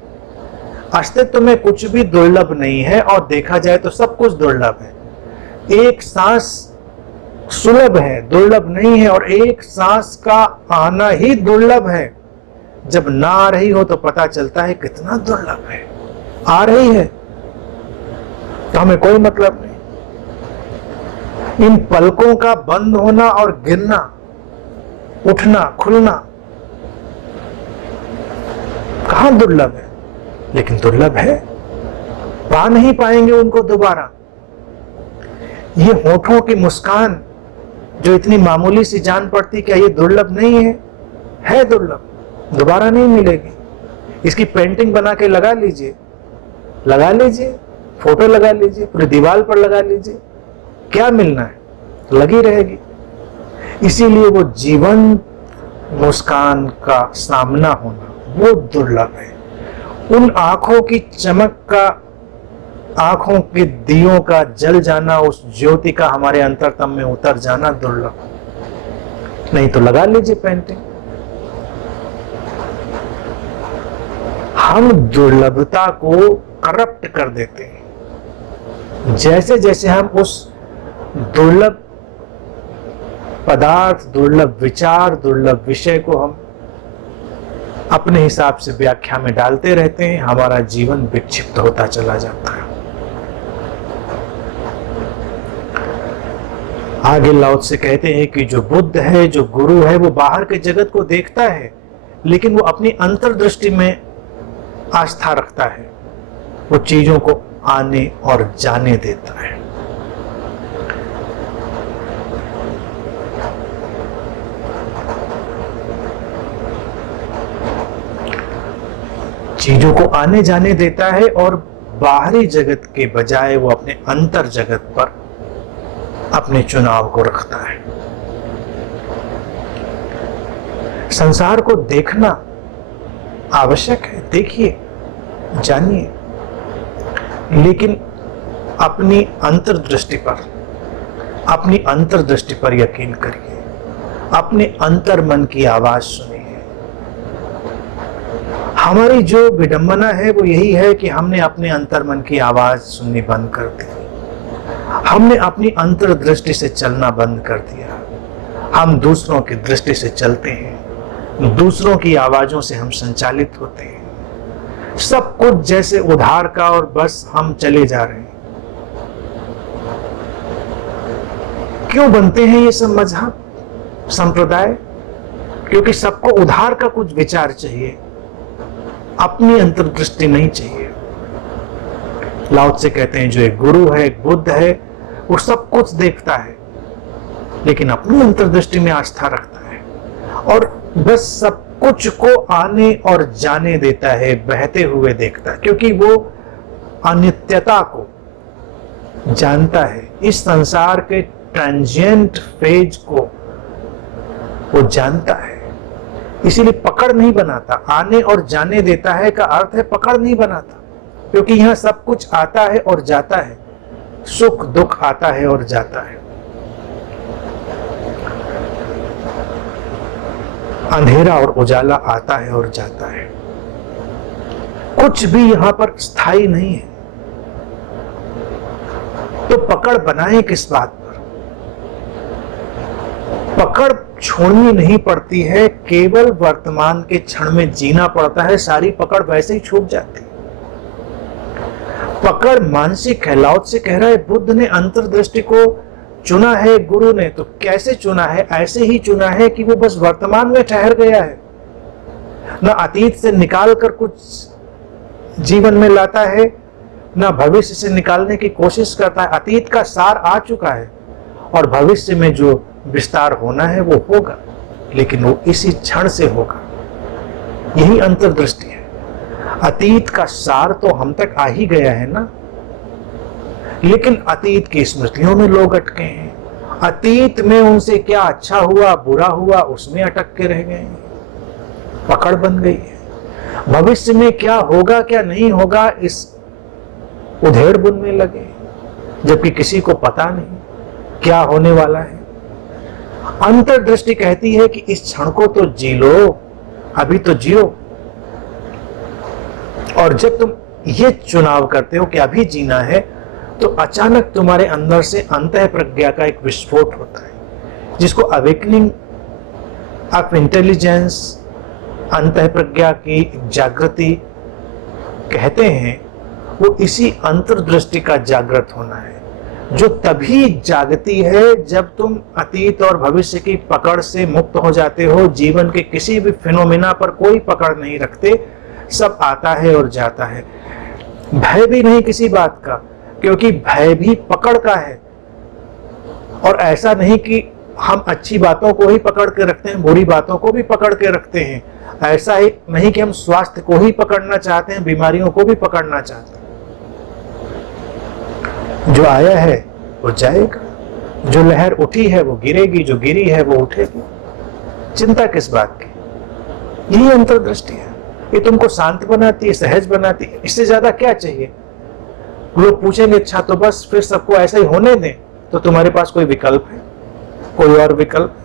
अस्तित्व में कुछ भी दुर्लभ नहीं है, और देखा जाए तो सब कुछ दुर्लभ है। एक सांस सुलभ है, दुर्लभ नहीं है, और एक सांस का आना ही दुर्लभ है। जब ना आ रही हो तो पता चलता है कितना दुर्लभ है। आ रही है तो हमें कोई मतलब नहीं। इन पलकों का बंद होना और गिरना, उठना, खुलना कहां दुर्लभ है, लेकिन दुर्लभ है, पा नहीं पाएंगे उनको दोबारा। ये होठों की मुस्कान जो इतनी मामूली सी जान पड़ती, क्या ये दुर्लभ नहीं है? है दुर्लभ, दोबारा नहीं मिलेगी। इसकी पेंटिंग बना के लगा लीजिए, फोटो लगा लीजिए, पूरी दीवार पर लगा लीजिए, क्या मिलना है? लगी रहेगी। इसीलिए वो जीवन मुस्कान का सामना होना वो दुर्लभ है। उन आंखों की चमक का, आंखों के दियों का जल जाना, उस ज्योति का हमारे अंतरतम में उतर जाना दुर्लभ। नहीं तो लगा लीजिए पेंटिंग। हम दुर्लभता को करप्ट कर देते हैं। जैसे जैसे हम उस दुर्लभ पदार्थ, दुर्लभ विचार, दुर्लभ विषय को हम अपने हिसाब से व्याख्या में डालते रहते हैं, हमारा जीवन विक्षिप्त होता चला जाता है। आगे लाओ से कहते हैं कि जो बुद्ध है, जो गुरु है, वो बाहर के जगत को देखता है, लेकिन वो अपनी अंतर्दृष्टि में आस्था रखता है। वो चीजों को आने और जाने देता है। चीजों को आने जाने देता है और बाहरी जगत के बजाय वो अपने अंतर जगत पर अपने चुनाव को रखता है। संसार को देखना आवश्यक है, देखिए, जानिए, लेकिन अपनी अंतर्दृष्टि पर यकीन करिए। अपने अंतर मन की आवाज सुनिए। हमारी जो विडंबना है वो यही है कि हमने अपने अंतर मन की आवाज सुननी बंद कर दी। हमने अपनी अंतर्दृष्टि से चलना बंद कर दिया। हम दूसरों की दृष्टि से चलते हैं, दूसरों की आवाजों से हम संचालित होते हैं। सब कुछ जैसे उधार का और बस हम चले जा रहे हैं। क्यों बनते हैं ये सब मजहब, संप्रदाय? क्योंकि सबको उधार का कुछ विचार चाहिए, अपनी अंतर्दृष्टि नहीं चाहिए। लाओ से कहते हैं जो एक गुरु है, एक बुद्ध है, वो सब कुछ देखता है लेकिन अपनी अंतर्दृष्टि में आस्था रखता है और बस सब कुछ को आने और जाने देता है, बहते हुए देखता है, क्योंकि वो अनित्यता को जानता है। इस संसार के ट्रांजिएंट फेज को वो जानता है, इसीलिए पकड़ नहीं बनाता। आने और जाने देता है का अर्थ है पकड़ नहीं बनाता, क्योंकि यहां सब कुछ आता है और जाता है, सुख दुख आता है और जाता है। अंधेरा और उजाला आता है और जाता है। कुछ भी यहां पर स्थायी नहीं है, तो पकड़ बनाए किस बात पर? पकड़ छोड़नी नहीं पड़ती है, केवल वर्तमान के क्षण में जीना पड़ता है। सारी पकड़ वैसे ही छूट जाती है। पकड़ मानसिक है। लाओ से कह रहा है बुद्ध ने अंतर्दृष्टि को चुना है, गुरु ने तो कैसे चुना है? ऐसे ही चुना है कि वो बस वर्तमान में ठहर गया है, न अतीत से निकाल कर कुछ जीवन में लाता है, न भविष्य से निकालने की कोशिश करता है। अतीत का सार आ चुका है और भविष्य में जो विस्तार होना है वो होगा, लेकिन वो इसी क्षण से होगा। यही अंतर्दृष्टि है। अतीत का सार तो हम तक आ ही गया है ना, लेकिन अतीत की स्मृतियों में लोग अटके हैं। अतीत में उनसे क्या अच्छा हुआ बुरा हुआ उसमें अटक के रह गए हैं, पकड़ बन गई है। भविष्य में क्या होगा क्या नहीं होगा इस उधेड़ बुन में लगे, जबकि किसी को पता नहीं क्या होने वाला है। अंतर्दृष्टि कहती है कि इस क्षण को तो जी लो, अभी तो जियो। और जब तुम ये चुनाव करते हो कि अभी जीना है, तो अचानक तुम्हारे अंदर से अंतः प्रज्ञा का एक विस्फोट होता है, जिसको अवेकनिंग ऑफ इंटेलिजेंस, अंतः प्रज्ञा की जागृति कहते हैं। वो इसी अंतर्दृष्टि का जागृत होना है, जो तभी जागती है जब तुम अतीत और भविष्य की पकड़ से मुक्त हो जाते हो। जीवन के किसी भी फिनोमिना पर कोई पकड़ नहीं रखते, सब आता है और जाता है। भय भी नहीं किसी बात का, क्योंकि भय भी पकड़ का है। और ऐसा नहीं कि हम अच्छी बातों को ही पकड़ के रखते हैं, बुरी बातों को भी पकड़ के रखते हैं। ऐसा ही नहीं कि हम स्वास्थ्य को ही पकड़ना चाहते हैं, बीमारियों को भी पकड़ना चाहते हैं। जो आया है वो जाएगा, जो लहर उठी है वो गिरेगी, जो गिरी है वो उठेगी। चिंता किस बात की? यही अंतर्दृष्टि है। ये तुमको शांत बनाती है, सहज बनाती है। इससे ज्यादा क्या चाहिए? लोग पूछेंगे अच्छा तो बस फिर सबको ऐसा ही होने दें, तो तुम्हारे पास कोई विकल्प है? कोई और विकल्प?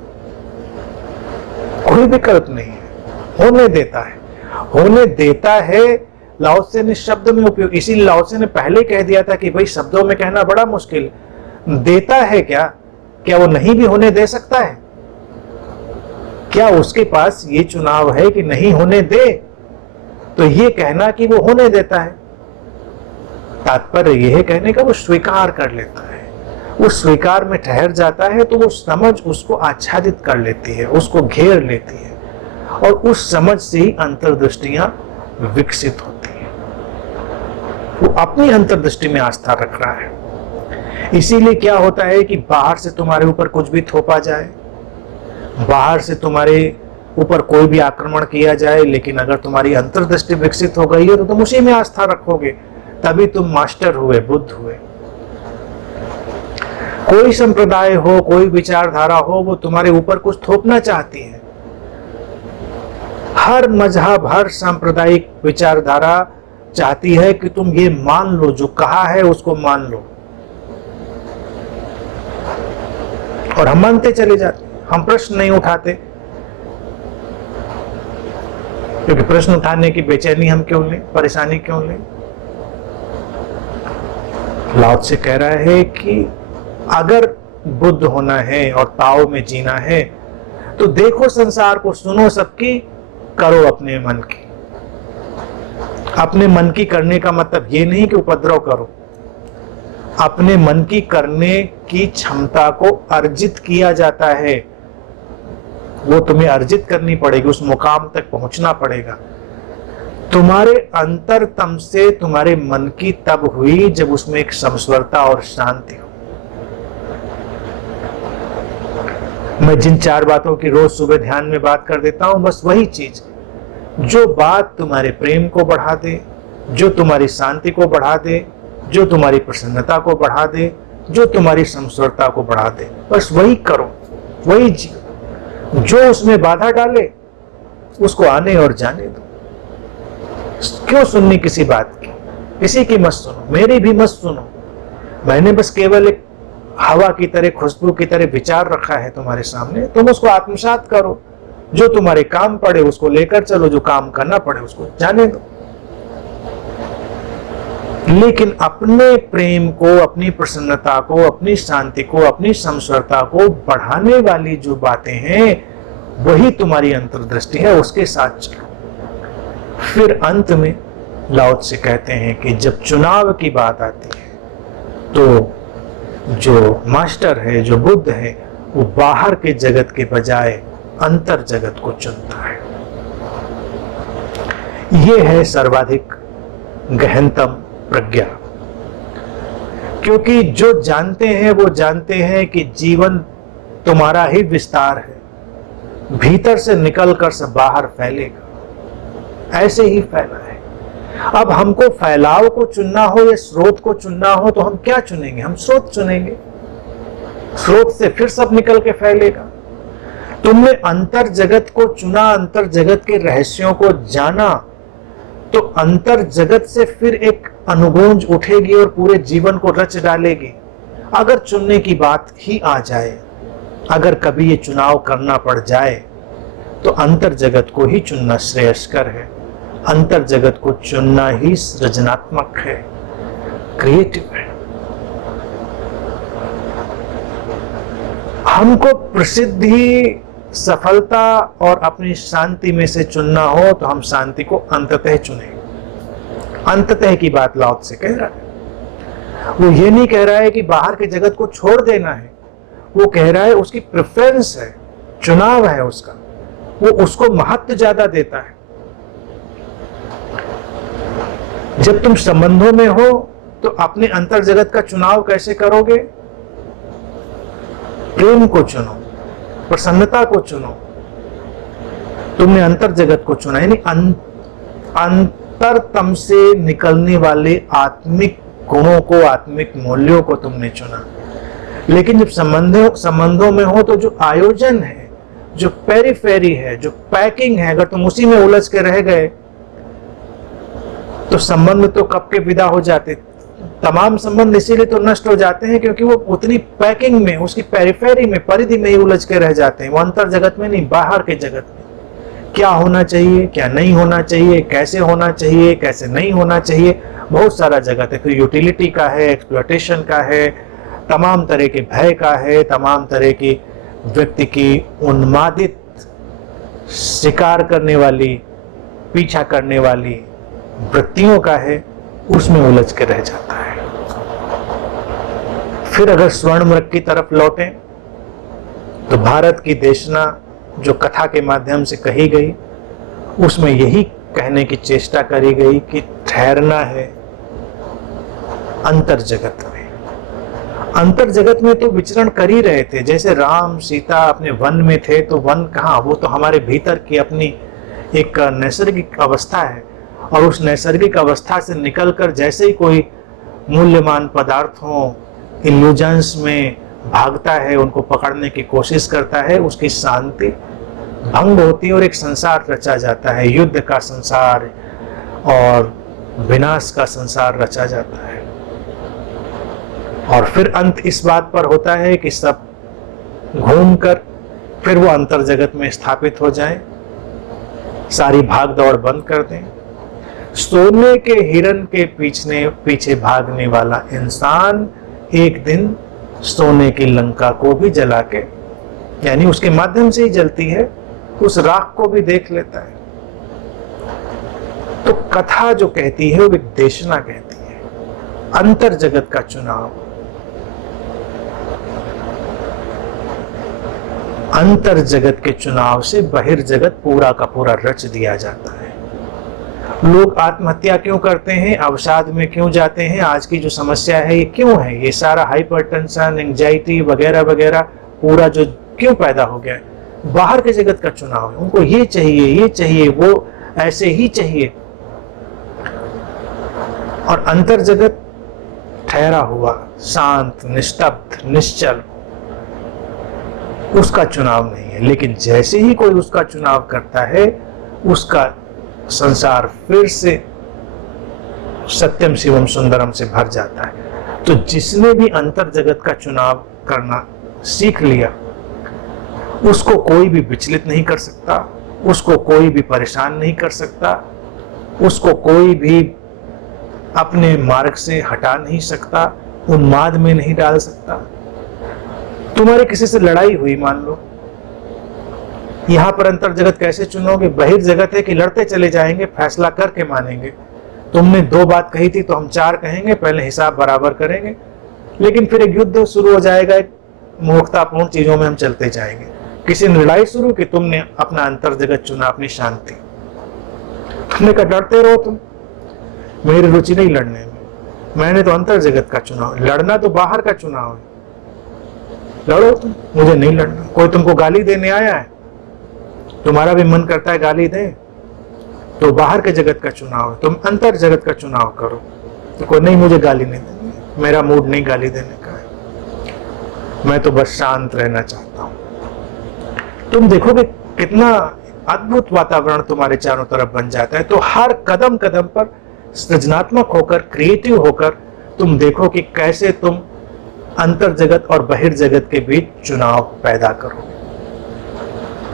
कोई विकल्प नहीं है। होने देता है, होने देता है लाओ त्से ने शब्द में उपयोग, इसीलिए लाओ त्से ने पहले कह दिया था कि भाई शब्दों में कहना बड़ा मुश्किल देता है, क्या वो नहीं भी होने दे सकता है? क्या उसके पास ये चुनाव है कि नहीं होने दे? तो ये कहना कि वो होने देता है, तात्पर्य यह है कहने का वो स्वीकार कर लेता है, वो स्वीकार में ठहर जाता है, तो वो समझ उसको आच्छादित कर लेती है, उसको घेर लेती है, और उस समझ से ही अंतर्दृष्टियां विकसित होती हैं। वो अपनी अंतर्दृष्टि में आस्था रख रहा है। इसीलिए क्या होता है कि बाहर से तुम्हारे ऊपर कुछ भी थोपा जाए, बाहर से तुम्हारे ऊपर कोई भी आक्रमण किया जाए, लेकिन अगर तुम्हारी अंतर्दृष्टि विकसित हो गई है तो तुम उसी में आस्था रखोगे, तभी तुम मास्टर हुए, बुद्ध हुए। कोई संप्रदाय हो, कोई विचारधारा हो, वो तुम्हारे ऊपर कुछ थोपना चाहती है। हर मजहब, हर सांप्रदायिक विचारधारा चाहती है कि तुम ये मान लो, जो कहा है उसको मान लो, और हम मानते चले जाते, हम प्रश्न नहीं उठाते, क्योंकि प्रश्न उठाने की बेचैनी हम क्यों लें, परेशानी क्यों लें? लाओ त्से कह रहा है कि अगर बुद्ध होना है और ताओ में जीना है तो देखो संसार को, सुनो सबकी, करो अपने मन की। अपने मन की करने का मतलब ये नहीं कि उपद्रव करो, अपने मन की करने की क्षमता को अर्जित किया जाता है, वो तुम्हें अर्जित करनी पड़ेगी, उस मुकाम तक पहुंचना पड़ेगा। तुम्हारे अंतरतम से तुम्हारे मन की तब हुई जब उसमें एक समस्वरता और शांति हो। मैं जिन 4 बातों की रोज सुबह ध्यान में बात कर देता हूं, बस वही चीज, जो बात तुम्हारे प्रेम को बढ़ा दे, जो तुम्हारी शांति को बढ़ा दे, जो तुम्हारी प्रसन्नता को बढ़ा दे, जो तुम्हारी समस्वरता को बढ़ा दे, बस वही करो, वही जियो। जो उसमें बाधा डाले उसको आने और जाने दो। क्यों सुननी किसी बात की? किसी की मत सुनो, मेरी भी मत सुनो। मैंने बस केवल एक हवा की तरह, खुशबू की तरह विचार रखा है तुम्हारे सामने, तुम उसको आत्मसात करो, जो तुम्हारे काम पड़े उसको लेकर चलो, जो काम करना पड़े उसको जाने दो। लेकिन अपने प्रेम को, अपनी प्रसन्नता को, अपनी शांति को, अपनी समस्वरता को बढ़ाने वाली जो बातें हैं, वही तुम्हारी अंतर्दृष्टि है, उसके साथ चलो। फिर अंत में लाओ त्से कहते हैं कि जब चुनाव की बात आती है तो जो मास्टर है, जो बुद्ध है, वो बाहर के जगत के बजाय अंतर जगत को चुनता है। ये है सर्वाधिक गहनतम प्रज्ञा। क्योंकि जो जानते हैं वो जानते हैं कि जीवन तुम्हारा ही विस्तार है, भीतर से निकलकर सब बाहर फैलेगा, ऐसे ही फैला है। अब हमको फैलाव को चुनना हो या स्रोत को चुनना हो तो हम क्या चुनेंगे? हम स्रोत चुनेंगे। स्रोत से फिर सब निकल के फैलेगा। तुमने अंतर जगत को चुना, अंतर जगत के रहस्यों को जाना, तो अंतर जगत से फिर एक अनुगूंज उठेगी और पूरे जीवन को रच डालेगी। अगर चुनने की बात ही आ जाए, अगर कभी ये चुनाव करना पड़ जाए, तो अंतर जगत को ही चुनना श्रेयस्कर है। अंतर जगत को चुनना ही सृजनात्मक है, क्रिएटिव है। हमको प्रसिद्धि, सफलता और अपनी शांति में से चुनना हो तो हम शांति को अंततः चुनें। अंततः की बात लाओ त्से कह रहा है। वो ये नहीं कह रहा है कि बाहर के जगत को छोड़ देना है, वो कह रहा है उसकी प्रेफरेंस है, चुनाव है उसका, वो उसको महत्व ज्यादा देता है। जब तुम संबंधों में हो तो अपने अंतर जगत का चुनाव कैसे करोगे? प्रेम को चुनो, प्रसन्नता को चुनो। तुमने अंतर जगत को चुना, यानी अंतरतम से निकलने वाले आत्मिक गुणों को, आत्मिक मूल्यों को तुमने चुना। लेकिन जब संबंधों में हो तो जो आयोजन है, जो पेरिफेरी है, जो पैकिंग है, अगर तुम उसी में उलझ के रह गए तो संबंध तो कब के विदा हो जाते। तमाम संबंध इसीलिए तो नष्ट हो जाते हैं क्योंकि वो उतनी पैकिंग में, उसकी पेरिफेरी में, परिधि में ही उलझ के रह जाते हैं। वो अंतर जगत में नहीं, बाहर के जगत में। क्या होना चाहिए, क्या नहीं होना चाहिए, कैसे होना चाहिए, कैसे नहीं होना चाहिए, बहुत सारा जगत है। फिर यूटिलिटी का है, एक्सप्लॉयटेशन का है, तमाम तरह के भय का है, तमाम तरह की व्यक्ति की उन्मादित शिकार करने वाली, पीछा करने वाली वृत्तियों का है, उसमें उलझ के रह जाता है। फिर अगर स्वर्ण मृग की तरफ लौटें तो भारत की देशना जो कथा के माध्यम से कही गई, उसमें यही कहने की चेष्टा करी गई कि ठहरना है अंतर जगत में। अंतर जगत में तो विचरण कर ही रहे थे। जैसे राम सीता अपने वन में थे, तो वन कहाँ, वो तो हमारे भीतर की अपनी एक नैसर्गिक अवस्था है, और उस नैसर्गिक अवस्था से निकलकर जैसे ही कोई मूल्यवान पदार्थों, इल्यूजन्स में भागता है, उनको पकड़ने की कोशिश करता है, उसकी शांति भंग होती है और एक संसार रचा जाता है, युद्ध का संसार और विनाश का संसार रचा जाता है। और फिर अंत इस बात पर होता है कि सब घूमकर फिर वो अंतर जगत में स्थापित हो जाएं, सारी भाग दौड़ बंद कर दें। सोने के हिरन के पीछे भागने वाला इंसान एक दिन सोने की लंका को भी जला के, यानी उसके माध्यम से ही जलती है, उस राख को भी देख लेता है। तो कथा जो कहती है वो एक देशना कहती है, अंतर जगत का चुनाव। अंतर जगत के चुनाव से बहिर्जगत पूरा का पूरा रच दिया जाता है। लोग आत्महत्या क्यों करते हैं, अवसाद में क्यों जाते हैं, आज की जो समस्या है ये क्यों है, ये सारा हाइपरटेंशन, एंजाइटी वगैरह वगैरह पूरा जो क्यों पैदा हो गया है, बाहर के जगत का चुनाव है। उनको ये चाहिए, वो ऐसे ही चाहिए। और अंतर जगत ठहरा हुआ, शांत, निस्तब्ध, निश्चल, उसका चुनाव नहीं है। लेकिन जैसे ही कोई उसका चुनाव करता है, उसका संसार फिर से सत्यम शिवम सुंदरम से भर जाता है। तो जिसने भी अंतर जगत का चुनाव करना सीख लिया, उसको कोई भी विचलित नहीं कर सकता, उसको कोई भी परेशान नहीं कर सकता, उसको कोई भी अपने मार्ग से हटा नहीं सकता, उन्माद में नहीं डाल सकता। तुम्हारे किसी से लड़ाई हुई मान लो, यहां पर अंतर जगत कैसे चुनोगे? बहिर्जगत है कि लड़ते चले जाएंगे, फैसला करके मानेंगे। तुमने 2 बात कही थी तो हम 4 कहेंगे, पहले हिसाब बराबर करेंगे, लेकिन फिर एक युद्ध शुरू हो जाएगा, एक मूर्खतापूर्ण चीजों में हम चलते जाएंगे। किसी ने लड़ाई शुरू की, तुमने अपना अंतर जगत चुना, अपनी शांति। तुमने कहा डरते रहो तुम, मेरी रुचि नहीं लड़ने में, मैंने तो अंतर जगत का चुनाव। लड़ना तो बाहर का चुनाव है, लड़ो तुम, मुझे नहीं लड़ना। कोई तुमको गाली देने आया है, तुम्हारा भी मन करता है गाली दे, तो बाहर के जगत का चुनाव है, तुम अंतर जगत का चुनाव करो। तो कोई नहीं, मुझे गाली नहीं देनी, मेरा मूड नहीं गाली देने का है, मैं तो बस शांत रहना चाहता हूं। तुम देखोगे कितना अद्भुत वातावरण तुम्हारे चारों तरफ बन जाता है। तो हर कदम कदम पर सृजनात्मक होकर, क्रिएटिव होकर तुम देखो कि कैसे तुम अंतर जगत और बहिर्जगत के बीच चुनाव पैदा करो।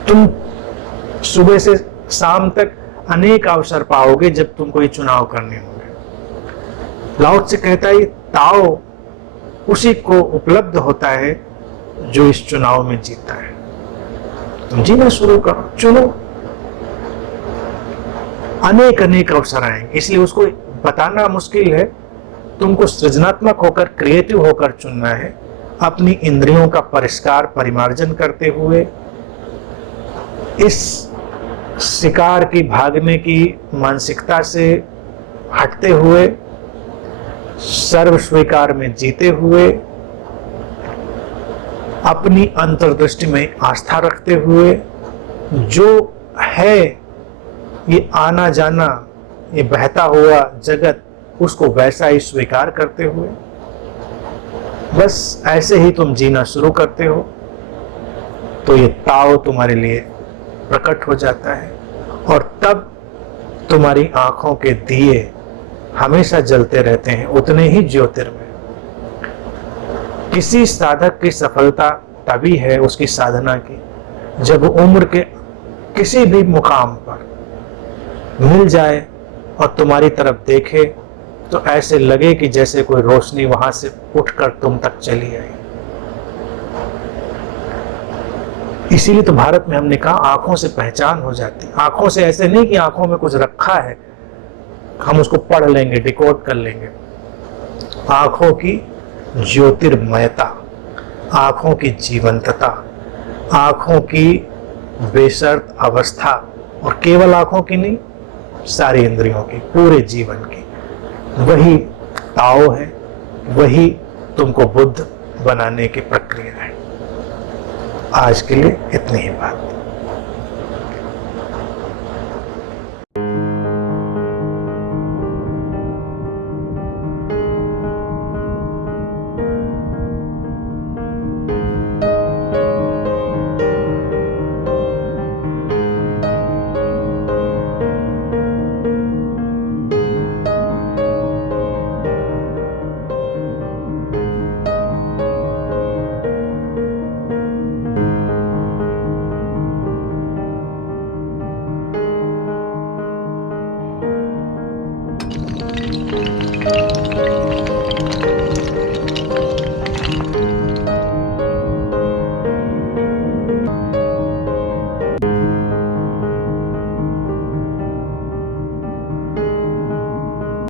तुम सुबह से शाम तक अनेक अवसर पाओगे जब तुमको ये चुनाव करने होंगे। लाओ त्से कहता है ताओ उसी को उपलब्ध होता है जो इस चुनाव में जीता है। तुम जीना शुरू करो, चुनो। अनेक अनेक अवसर आएंगे, इसलिए उसको बताना मुश्किल है। तुमको सृजनात्मक होकर, क्रिएटिव होकर चुनना है, अपनी इंद्रियों का परिष्कार, परिमार्जन करते हुए, इस शिकार की, भागने की मानसिकता से हटते हुए, सर्व स्वीकार में जीते हुए, अपनी अंतर्दृष्टि में आस्था रखते हुए, जो है ये आना जाना, ये बहता हुआ जगत, उसको वैसा ही स्वीकार करते हुए, बस ऐसे ही तुम जीना शुरू करते हो, तो ये ताओ तुम्हारे लिए प्रकट हो जाता है। और तब तुम्हारी आंखों के दिए हमेशा जलते रहते हैं, उतने ही ज्योतिर्मय। किसी साधक की सफलता तभी है उसकी साधना की, जब उम्र के किसी भी मुकाम पर मिल जाए और तुम्हारी तरफ देखे तो ऐसे लगे कि जैसे कोई रोशनी वहां से उठकर तुम तक चली आई। इसीलिए तो भारत में हमने कहा आंखों से पहचान हो जाती। आंखों से ऐसे नहीं कि आंखों में कुछ रखा है, हम उसको पढ़ लेंगे, डिकोड कर लेंगे। आंखों की ज्योतिर्मयता, आंखों की जीवंतता, आंखों की बेशर्त अवस्था, और केवल आंखों की नहीं, सारी इंद्रियों की, पूरे जीवन की, वही ताओ है, वही तुमको बुद्ध बनाने की प्रक्रिया है। आज के लिए इतनी ही बात।